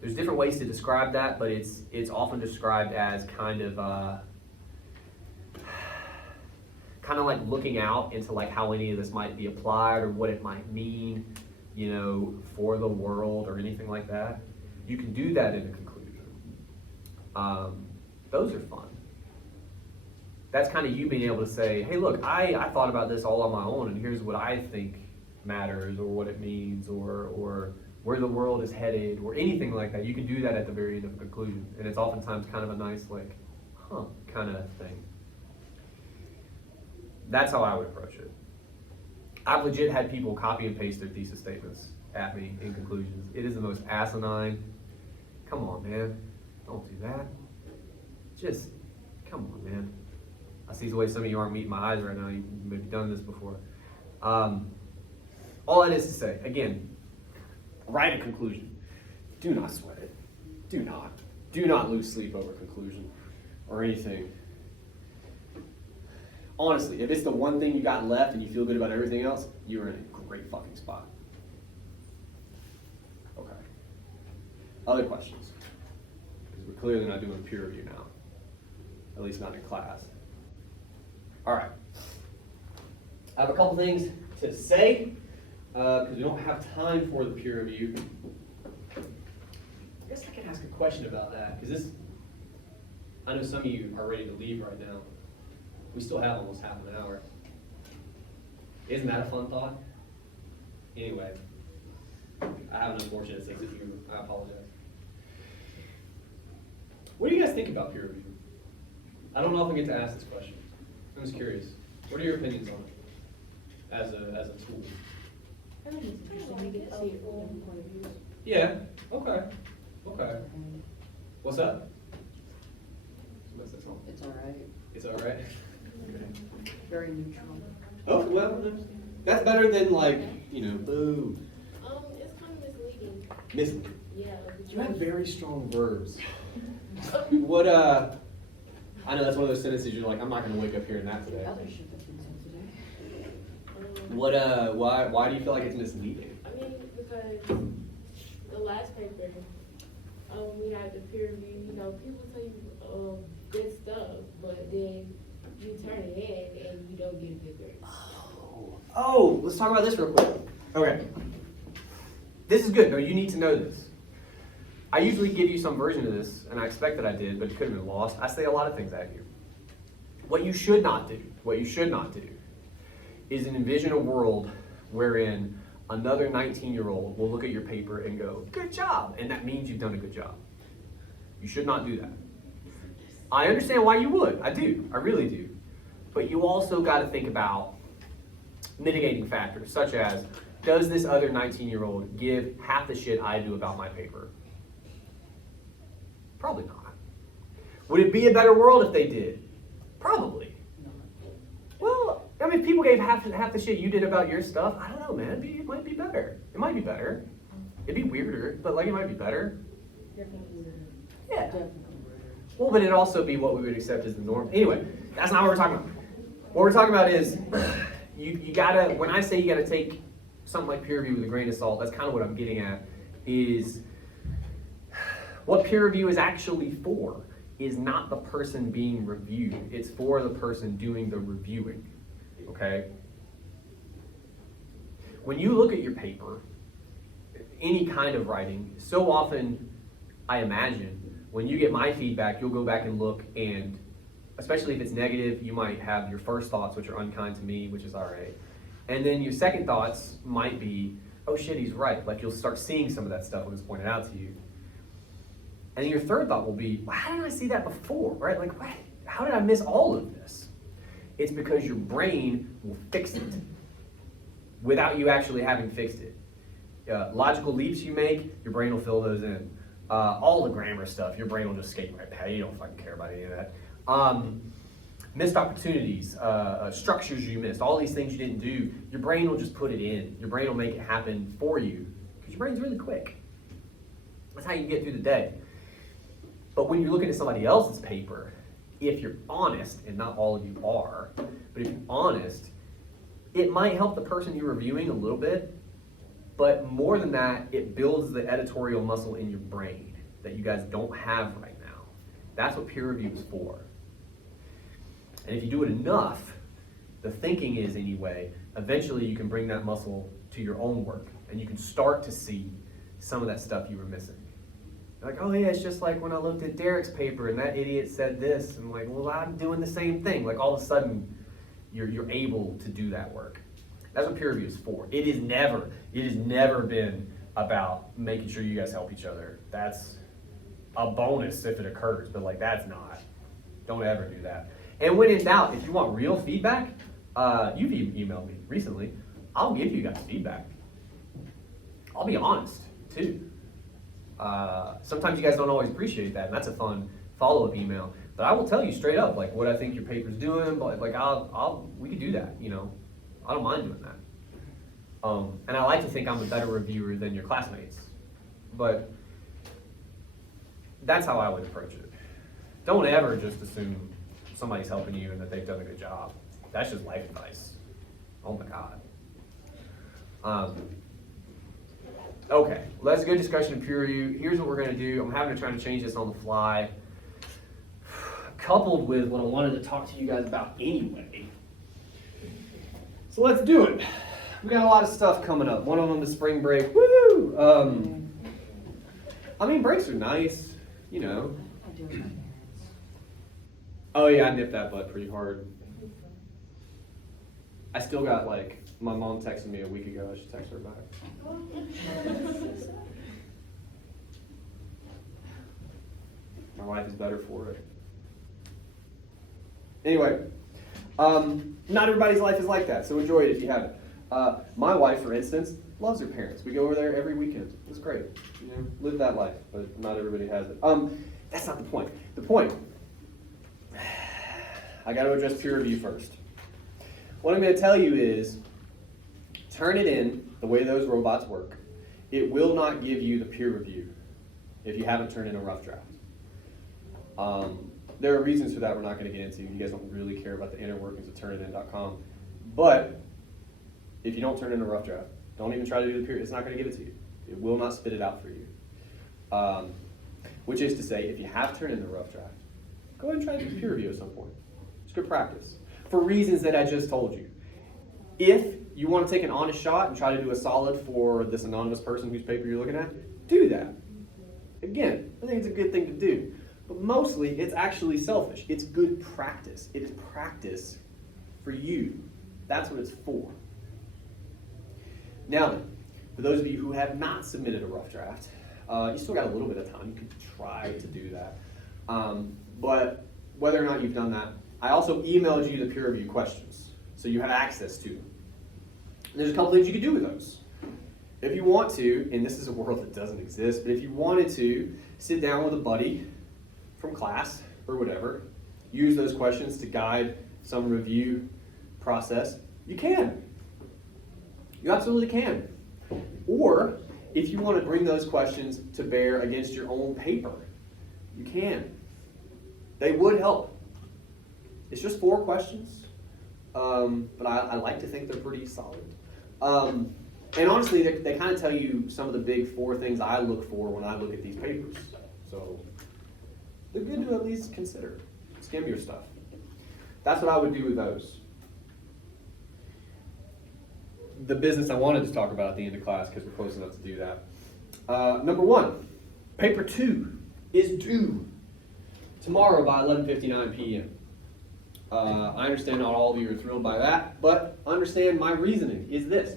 There's different ways to describe that, but it's often described as kind of like looking out into like how any of this might be applied or what it might mean, you know, for the world or anything like that. You can do that in a conclusion. Those are fun. That's kind of you being able to say, hey, look, I thought about this all on my own, and here's what I think matters or what it means or where the world is headed or anything like that, you can do that at the very end of a conclusion. And it's oftentimes kind of a nice, like, huh, kind of thing. That's how I would approach it. I've legit had people copy and paste their thesis statements at me in conclusions. It is the most asinine. Come on, man. Don't do that. Just, come on, man. I see the way some of you aren't meeting my eyes right now. You've maybe done this before. All that is to say, again, write a conclusion. Do not sweat it. Do not. Do not lose sleep over conclusion or anything. Honestly, if it's the one thing you got left and you feel good about everything else, you're in a great fucking spot. Okay. Other questions? Because we're clearly not doing peer review now. At least not in class. All right. I have a couple things to say because we don't have time for the peer review. I guess I can ask a question about that because this, I know some of you are ready to leave right now. We still have almost half an hour. Isn't that a fun thought? Anyway, I have an unfortunate sense of humor. I apologize. What do you guys think about peer review? I don't often get to ask this question. I'm just curious. What are your opinions on it as a tool? I think it's interesting, we get to see it from different point of views. Yeah. Okay. Okay. What's up? Somebody said something. It's all right, It's all right. very neutral. Oh well, that's better than like boo. It's kind of misleading. Miss. Yeah. You have very strong verbs. What I know that's one of those sentences you're like, I'm not gonna wake up hearing that today. Other shit that's been said today. What why do you feel like it's misleading? I mean, because the last paper, we had the peer review, people tell you good stuff, but then you turn it in and you don't get a good grade. Oh, let's talk about this real quick. Okay. This is good. No, you need to know this. I usually give you some version of this, and I expect that I did, but it could have been lost. I say a lot of things at you. What you should not do is envision a world wherein another 19-year-old will look at your paper and go, good job, and that means you've done a good job. You should not do that. I understand why you would. I do. I really do. But you also got to think about mitigating factors, such as, does this other 19-year-old give half the shit I do about my paper? Probably not. Would it be a better world if they did? Probably. Well, I mean, if people gave half the shit you did about your stuff, I don't know, man. It might be better. It might be better. It'd be weirder, but like it might be better. Definitely weirder. Yeah. Definitely weirder. Well, but it'd also be what we would accept as the norm. Anyway, that's not what we're talking about. What we're talking about is you gotta, when I say you gotta take something like peer review with a grain of salt, that's kind of what I'm getting at, is what peer review is actually for is not the person being reviewed. It's for the person doing the reviewing, okay? When you look at your paper, any kind of writing, so often, I imagine, when you get my feedback, you'll go back and look and, especially if it's negative, you might have your first thoughts, which are unkind to me, which is all right. And then your second thoughts might be, oh shit, he's right. Like you'll start seeing some of that stuff when it's pointed out to you. And then your third thought will be, well, how didn't I see that before, right? Like, what? How did I miss all of this? It's because your brain will fix it without you actually having fixed it. Logical leaps you make, your brain will fill those in. All the grammar stuff, your brain will just skate right past. You don't fucking care about any of that. Missed opportunities, structures you missed, all these things you didn't do, your brain will just put it in. Your brain will make it happen for you because your brain's really quick. That's how you get through the day. But when you're looking at somebody else's paper, if you're honest, and not all of you are, but if you're honest, it might help the person you're reviewing a little bit, but more than that, it builds the editorial muscle in your brain that you guys don't have right now. That's what peer review is for. And if you do it enough, the thinking is anyway, eventually you can bring that muscle to your own work, and you can start to see some of that stuff you were missing. Like, oh yeah, it's just like when I looked at Derek's paper and that idiot said this. I'm like, well, I'm doing the same thing. Like all of a sudden, you're able to do that work. That's what peer review is for. It has never been about making sure you guys help each other. That's a bonus if it occurs, but like that's not. Don't ever do that. And when in doubt, if you want real feedback, you've emailed me recently. I'll give you guys feedback. I'll be honest too. Sometimes you guys don't always appreciate that, and that's a fun follow-up email. But I will tell you straight up, like what I think your paper's doing. But like we could do that. You know, I don't mind doing that. And I like to think I'm a better reviewer than your classmates. But that's how I would approach it. Don't ever just assume somebody's helping you and that they've done a good job. That's just life advice. Oh my God. Okay, well, that's a good discussion of peer review. Here's what we're going to do. I'm having to try to change this on the fly, coupled with what I wanted to talk to you guys about anyway. So let's do it. We got a lot of stuff coming up. One of them is spring break. Woo! I mean, breaks are nice, you know. I do with my parents. Oh yeah, I nipped that butt pretty hard. I still got like, my mom texted me a week ago. I should text her back. My life is better for it. Anyway, not everybody's life is like that, so enjoy it if you haven't. My wife, for instance, loves her parents. We go over there every weekend. It's great. You know, live that life, but not everybody has it. That's not the point. The point, I got to address peer review first. What I'm going to tell you is, turn it in the way those robots work. It will not give you the peer review if you haven't turned in a rough draft. There are reasons for that we're not going to get into. You guys don't really care about the inner workings of turnitin.com. But if you don't turn in a rough draft, don't even try to do the peer, it's not going to give it to you. It will not spit it out for you. Which is to say, if you have turned in the rough draft, go ahead and try to do peer review at some point. It's good practice. For reasons that I just told you. If you want to take an honest shot and try to do a solid for this anonymous person whose paper you're looking at, do that. Again, I think it's a good thing to do. But mostly, it's actually selfish. It's good practice. It is practice for you. That's what it's for. Now then, for those of you who have not submitted a rough draft, you still got a little bit of time. You can try to do that. But whether or not you've done that, I also emailed you the peer review questions, so you have access to them. There's a couple things you can do with those. If you want to, and this is a world that doesn't exist, but if you wanted to, sit down with a buddy from class or whatever, use those questions to guide some review process, you can. You absolutely can. Or if you want to bring those questions to bear against your own paper, you can. They would help. It's just 4 questions, but I like to think they're pretty solid. And honestly, they kind of tell you some of the big 4 things I look for when I look at these papers. So they're good to at least consider. Skim your stuff. That's what I would do with those. The business I wanted to talk about at the end of class, because we're close enough to do that. Number 1, paper 2 is due tomorrow by 11:59 p.m. I understand not all of you are thrilled by that, but understand my reasoning is this.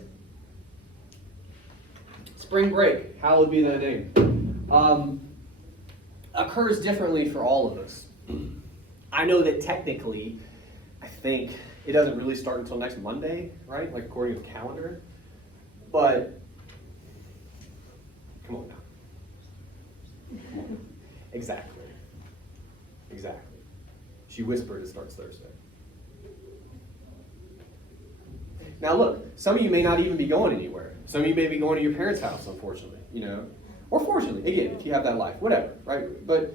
Spring break, how would be that name? Occurs differently for all of us. I know that technically, I think it doesn't really start until next Monday, right? Like according to the calendar. But, come on now. Come on. Exactly. Exactly. She whispered it starts Thursday. Now look, some of you may not even be going anywhere. Some of you may be going to your parents' house, unfortunately, you know. Or fortunately, again, if you have that life, whatever, right? But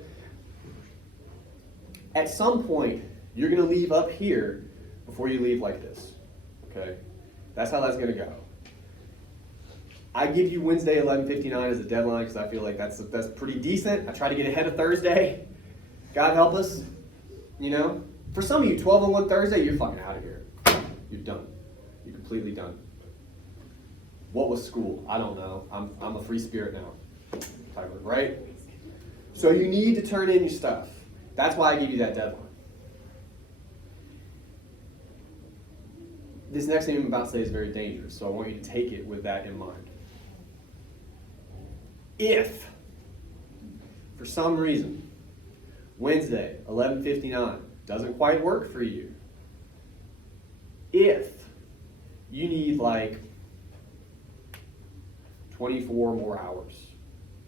at some point, you're going to leave up here before you leave like this, okay? That's how that's going to go. I give you Wednesday 11:59 as a deadline because I feel like that's pretty decent. I try to get ahead of Thursday. God help us, you know? For some of you, 12 and 1 Thursday, you're fucking out of here. You're done. You're completely done. What was school? I don't know. I'm a free spirit now, Tyler, right? So you need to turn in your stuff. That's why I give you that deadline. This next thing I'm about to say is very dangerous, so I want you to take it with that in mind. If, for some reason, Wednesday, 11:59, doesn't quite work for you, if you need like 24 more hours,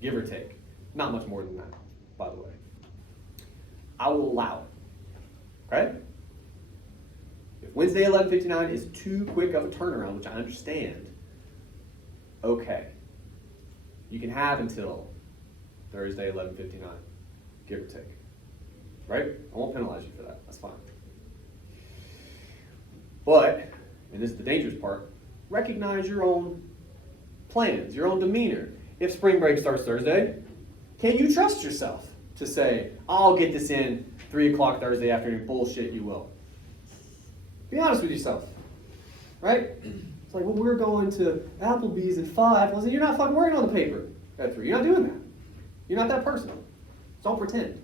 give or take, not much more than that, by the way, I will allow it, okay? If Wednesday, 11:59 is too quick of a turnaround, which I understand, okay. You can have until Thursday, 11:59, give or take. Right? I won't penalize you for that. That's fine. But, and this is the dangerous part, recognize your own plans, your own demeanor. If spring break starts Thursday, can you trust yourself to say, I'll get this in 3 o'clock Thursday afternoon? Bullshit, you will. Be honest with yourself. Right? It's like, well, we're going to Applebee's at 5. Well, you're not fucking working on the paper at 3. You're not doing that. You're not that person. Don't pretend.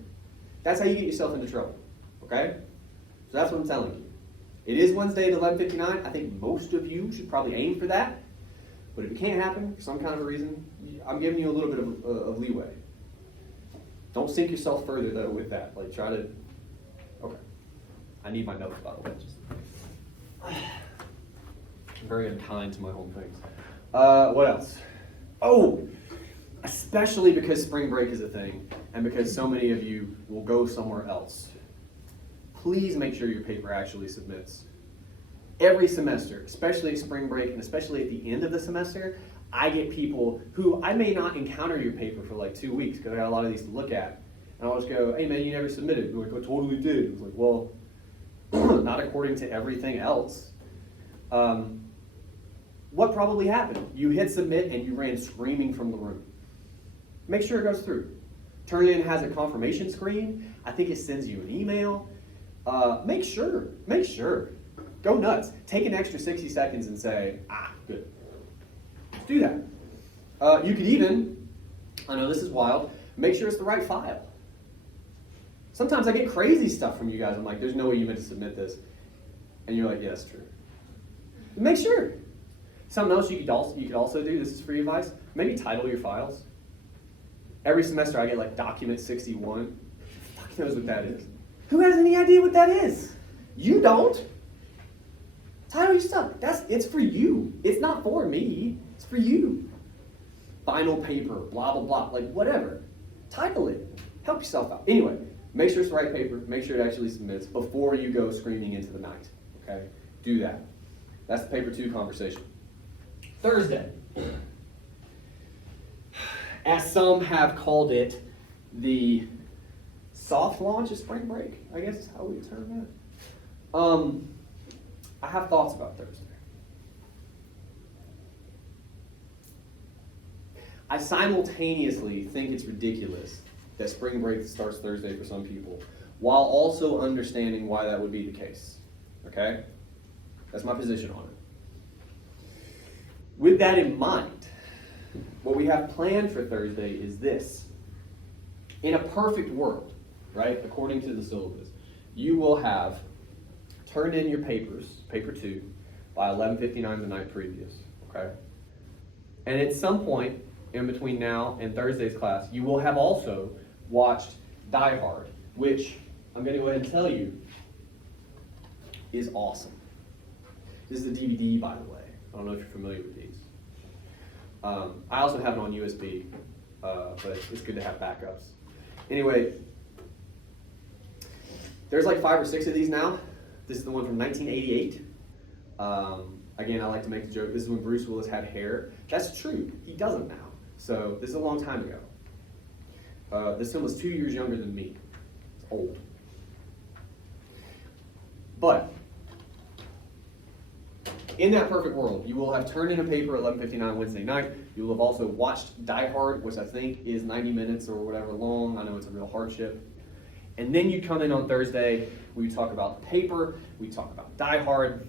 That's how you get yourself into trouble. Okay? So that's what I'm telling you. It is Wednesday at 11:59. I think most of you should probably aim for that. But if it can't happen for some kind of a reason, I'm giving you a little bit of leeway. Don't sink yourself further, though, with that. Like, try to... Okay. I need my notes, by the way. I'm very unkind to my own things. What else? Oh! Especially because spring break is a thing, and because so many of you will go somewhere else. Please make sure your paper actually submits. Every semester, especially at spring break, and especially at the end of the semester, I get people who I may not encounter your paper for like 2 weeks, because I got a lot of these to look at. And I'll just go, hey man, you never submitted. They're like, I totally did. It's like, well, not according to everything else. What probably happened? You hit submit and you ran screaming from the room. Make sure it goes through. Turnitin has a confirmation screen. I think it sends you an email. Make sure. Go nuts. Take an extra 60 seconds and say, good. Let's do that. You could even, I know this is wild, make sure it's the right file. Sometimes I get crazy stuff from you guys. I'm like, there's no way you meant to submit this. And you're like, yeah, that's true. Make sure. Something else you could also do, this is free advice, maybe title your files. Every semester I get like document 61. Who the fuck knows what that is? Who has any idea what that is? You don't. Title your stuff. It's for you. It's not for me. It's for you. Final paper, blah, blah, blah, like whatever. Title it. Help yourself out. Anyway, make sure it's the right paper. Make sure it actually submits before you go screaming into the night. Okay? Do that. That's the paper 2 conversation. Thursday. As some have called it, the soft launch of spring break, I guess is how we would term that. I have thoughts about Thursday. I simultaneously think it's ridiculous that spring break starts Thursday for some people, while also understanding why that would be the case. Okay? That's my position on it. With that in mind, what we have planned for Thursday is this. In a perfect world, right, according to the syllabus, you will have turned in your papers, paper 2, by 11:59 the night previous, okay? And at some point in between now and Thursday's class, you will have also watched Die Hard, which I'm going to go ahead and tell you is awesome. This is a DVD, by the way. I don't know if you're familiar with these. I also have it on USB, but it's good to have backups. Anyway, there's like 5 or 6 of these now. This is the one from 1988. Again, I like to make the joke, this is when Bruce Willis had hair. That's true, he doesn't now. So this is a long time ago. This film was 2 years younger than me. It's old. But in that perfect world, you will have turned in a paper at 11:59 Wednesday night. You will have also watched Die Hard, which I think is 90 minutes or whatever long. I know it's a real hardship. And then you come in on Thursday, we talk about the paper, we talk about Die Hard,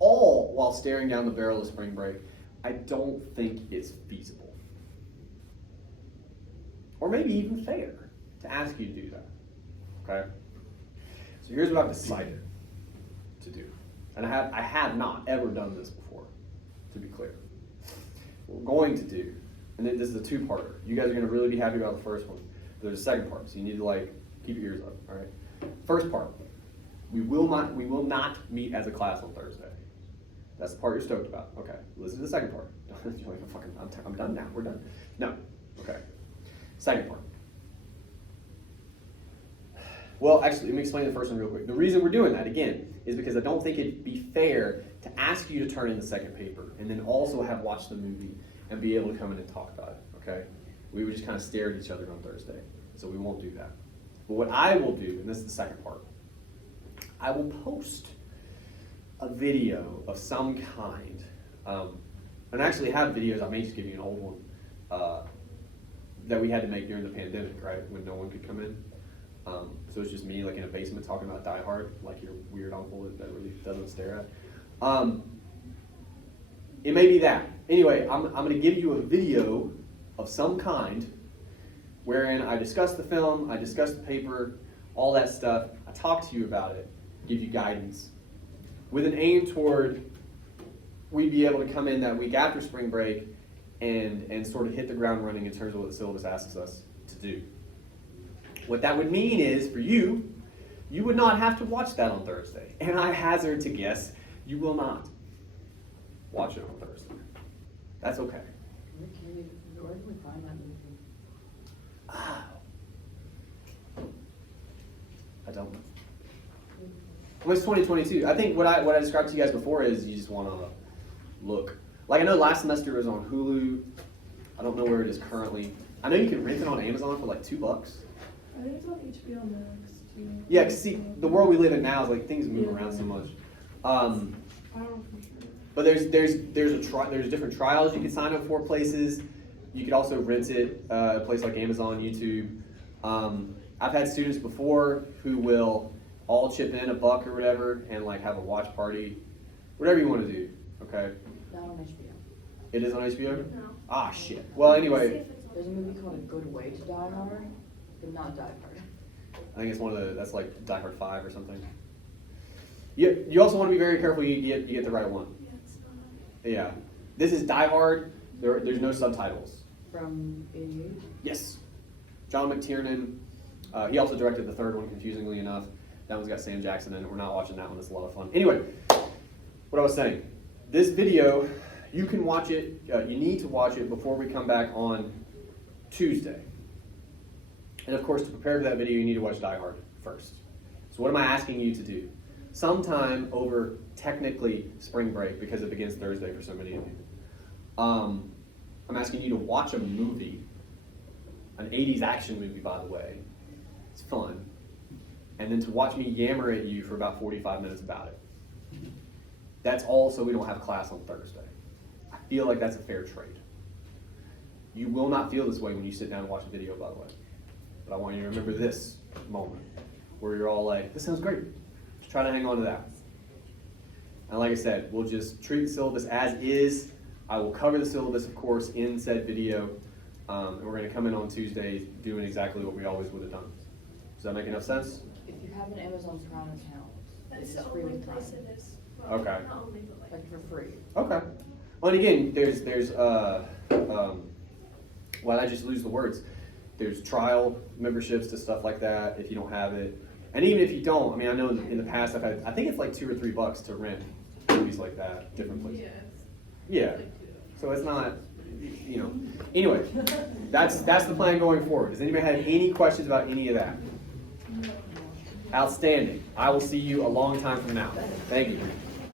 all while staring down the barrel of spring break. I don't think it's feasible. Or maybe even fair to ask you to do that, okay? So here's what I've decided to do. And I have not ever done this before, to be clear. What we're going to do and then this is a two-parter. You guys are gonna really be happy about the first one. There's a second part, so you need to like keep your ears up. All right. First part, we will not meet as a class on Thursday. That's the part you're stoked about. Okay. Listen to the second part. You're like, fucking, I'm done now. We're done. No. Okay. Second part. Well, actually, let me explain the first one real quick. The reason we're doing that, again, is because I don't think it'd be fair to ask you to turn in the second paper and then also have watched the movie and be able to come in and talk about it, okay? We would just kind of stare at each other on Thursday, so we won't do that. But what I will do, and this is the second part, I will post a video of some kind, and I actually have videos, I may just give you an old one, that we had to make during the pandemic, right, when no one could come in. So it's just me like in a basement talking about Die Hard, like your weird uncle that really doesn't stare at. It may be that. Anyway, I'm going to give you a video of some kind wherein I discuss the film, I discuss the paper, all that stuff. I talk to you about it, give you guidance, with an aim toward we'd be able to come in that week after spring break and sort of hit the ground running in terms of what the syllabus asks us to do. What that would mean is, for you, you would not have to watch that on Thursday. And I hazard to guess, you will not watch it on Thursday. That's okay. Where can we find that movie? Ah. I don't know. Well, it's 2022. I think what I described to you guys before is you just want to look. Like I know last semester it was on Hulu. I don't know where it is currently. I know you can rent it on Amazon for like $2. I think it's on HBO Max too. Yeah, 'cause see, the world we live in now is like things move around so much. I don't know for sure. But there's different trials you can sign up for places. You could also rent it at a place like Amazon, YouTube. I've had students before who will all chip in $1 or whatever and like have a watch party, whatever you want to do. Okay, Not on HBO. it is on HBO. No. Ah shit. Well, See anyway, if it's on. There's a movie called A Good Way to Die Hard, but not Die Hard. I think it's that's like Die Hard 5 or something. You also want to be very careful you get the right one. Yeah, it's not. Yeah, this is Die Hard. There's no subtitles. From 88? Yes, John McTiernan. He also directed the third one, confusingly enough. That one's got Sam Jackson in it. We're not watching that one. It's a lot of fun. Anyway, what I was saying. This video, you can watch it. You need to watch it before we come back on Tuesday. And of course, to prepare for that video, you need to watch Die Hard first. So what am I asking you to do? Sometime over, technically, spring break, because it begins Thursday for so many of you. I'm asking you to watch a movie, an 80s action movie, by the way. It's fun. And then to watch me yammer at you for about 45 minutes about it. That's all so we don't have class on Thursday. I feel like that's a fair trade. You will not feel this way when you sit down and watch a video, by the way. But I want you to remember this moment where you're all like, this sounds great. Just try to hang on to that. And like I said, we'll just treat the syllabus as is. I will cover the syllabus, of course, in said video. And we're going to come in on Tuesday doing exactly what we always would have done. Does that make enough sense? If you have an Amazon Prime account, That's it's the free only with Prime. place it is. Well, Okay. Not only, but like. Like for free. Okay. Well, and again, there's well, I just lose the words. There's trial memberships to stuff like that if you don't have it. And even if you don't, I mean, I know in the past I've had, I think it's like $2 or $3 to rent movies like that, different places. Yeah. So it's not, you know. Anyway, that's the plan going forward. Does anybody have any questions about any of that? Outstanding. I will see you a long time from now. Thank you.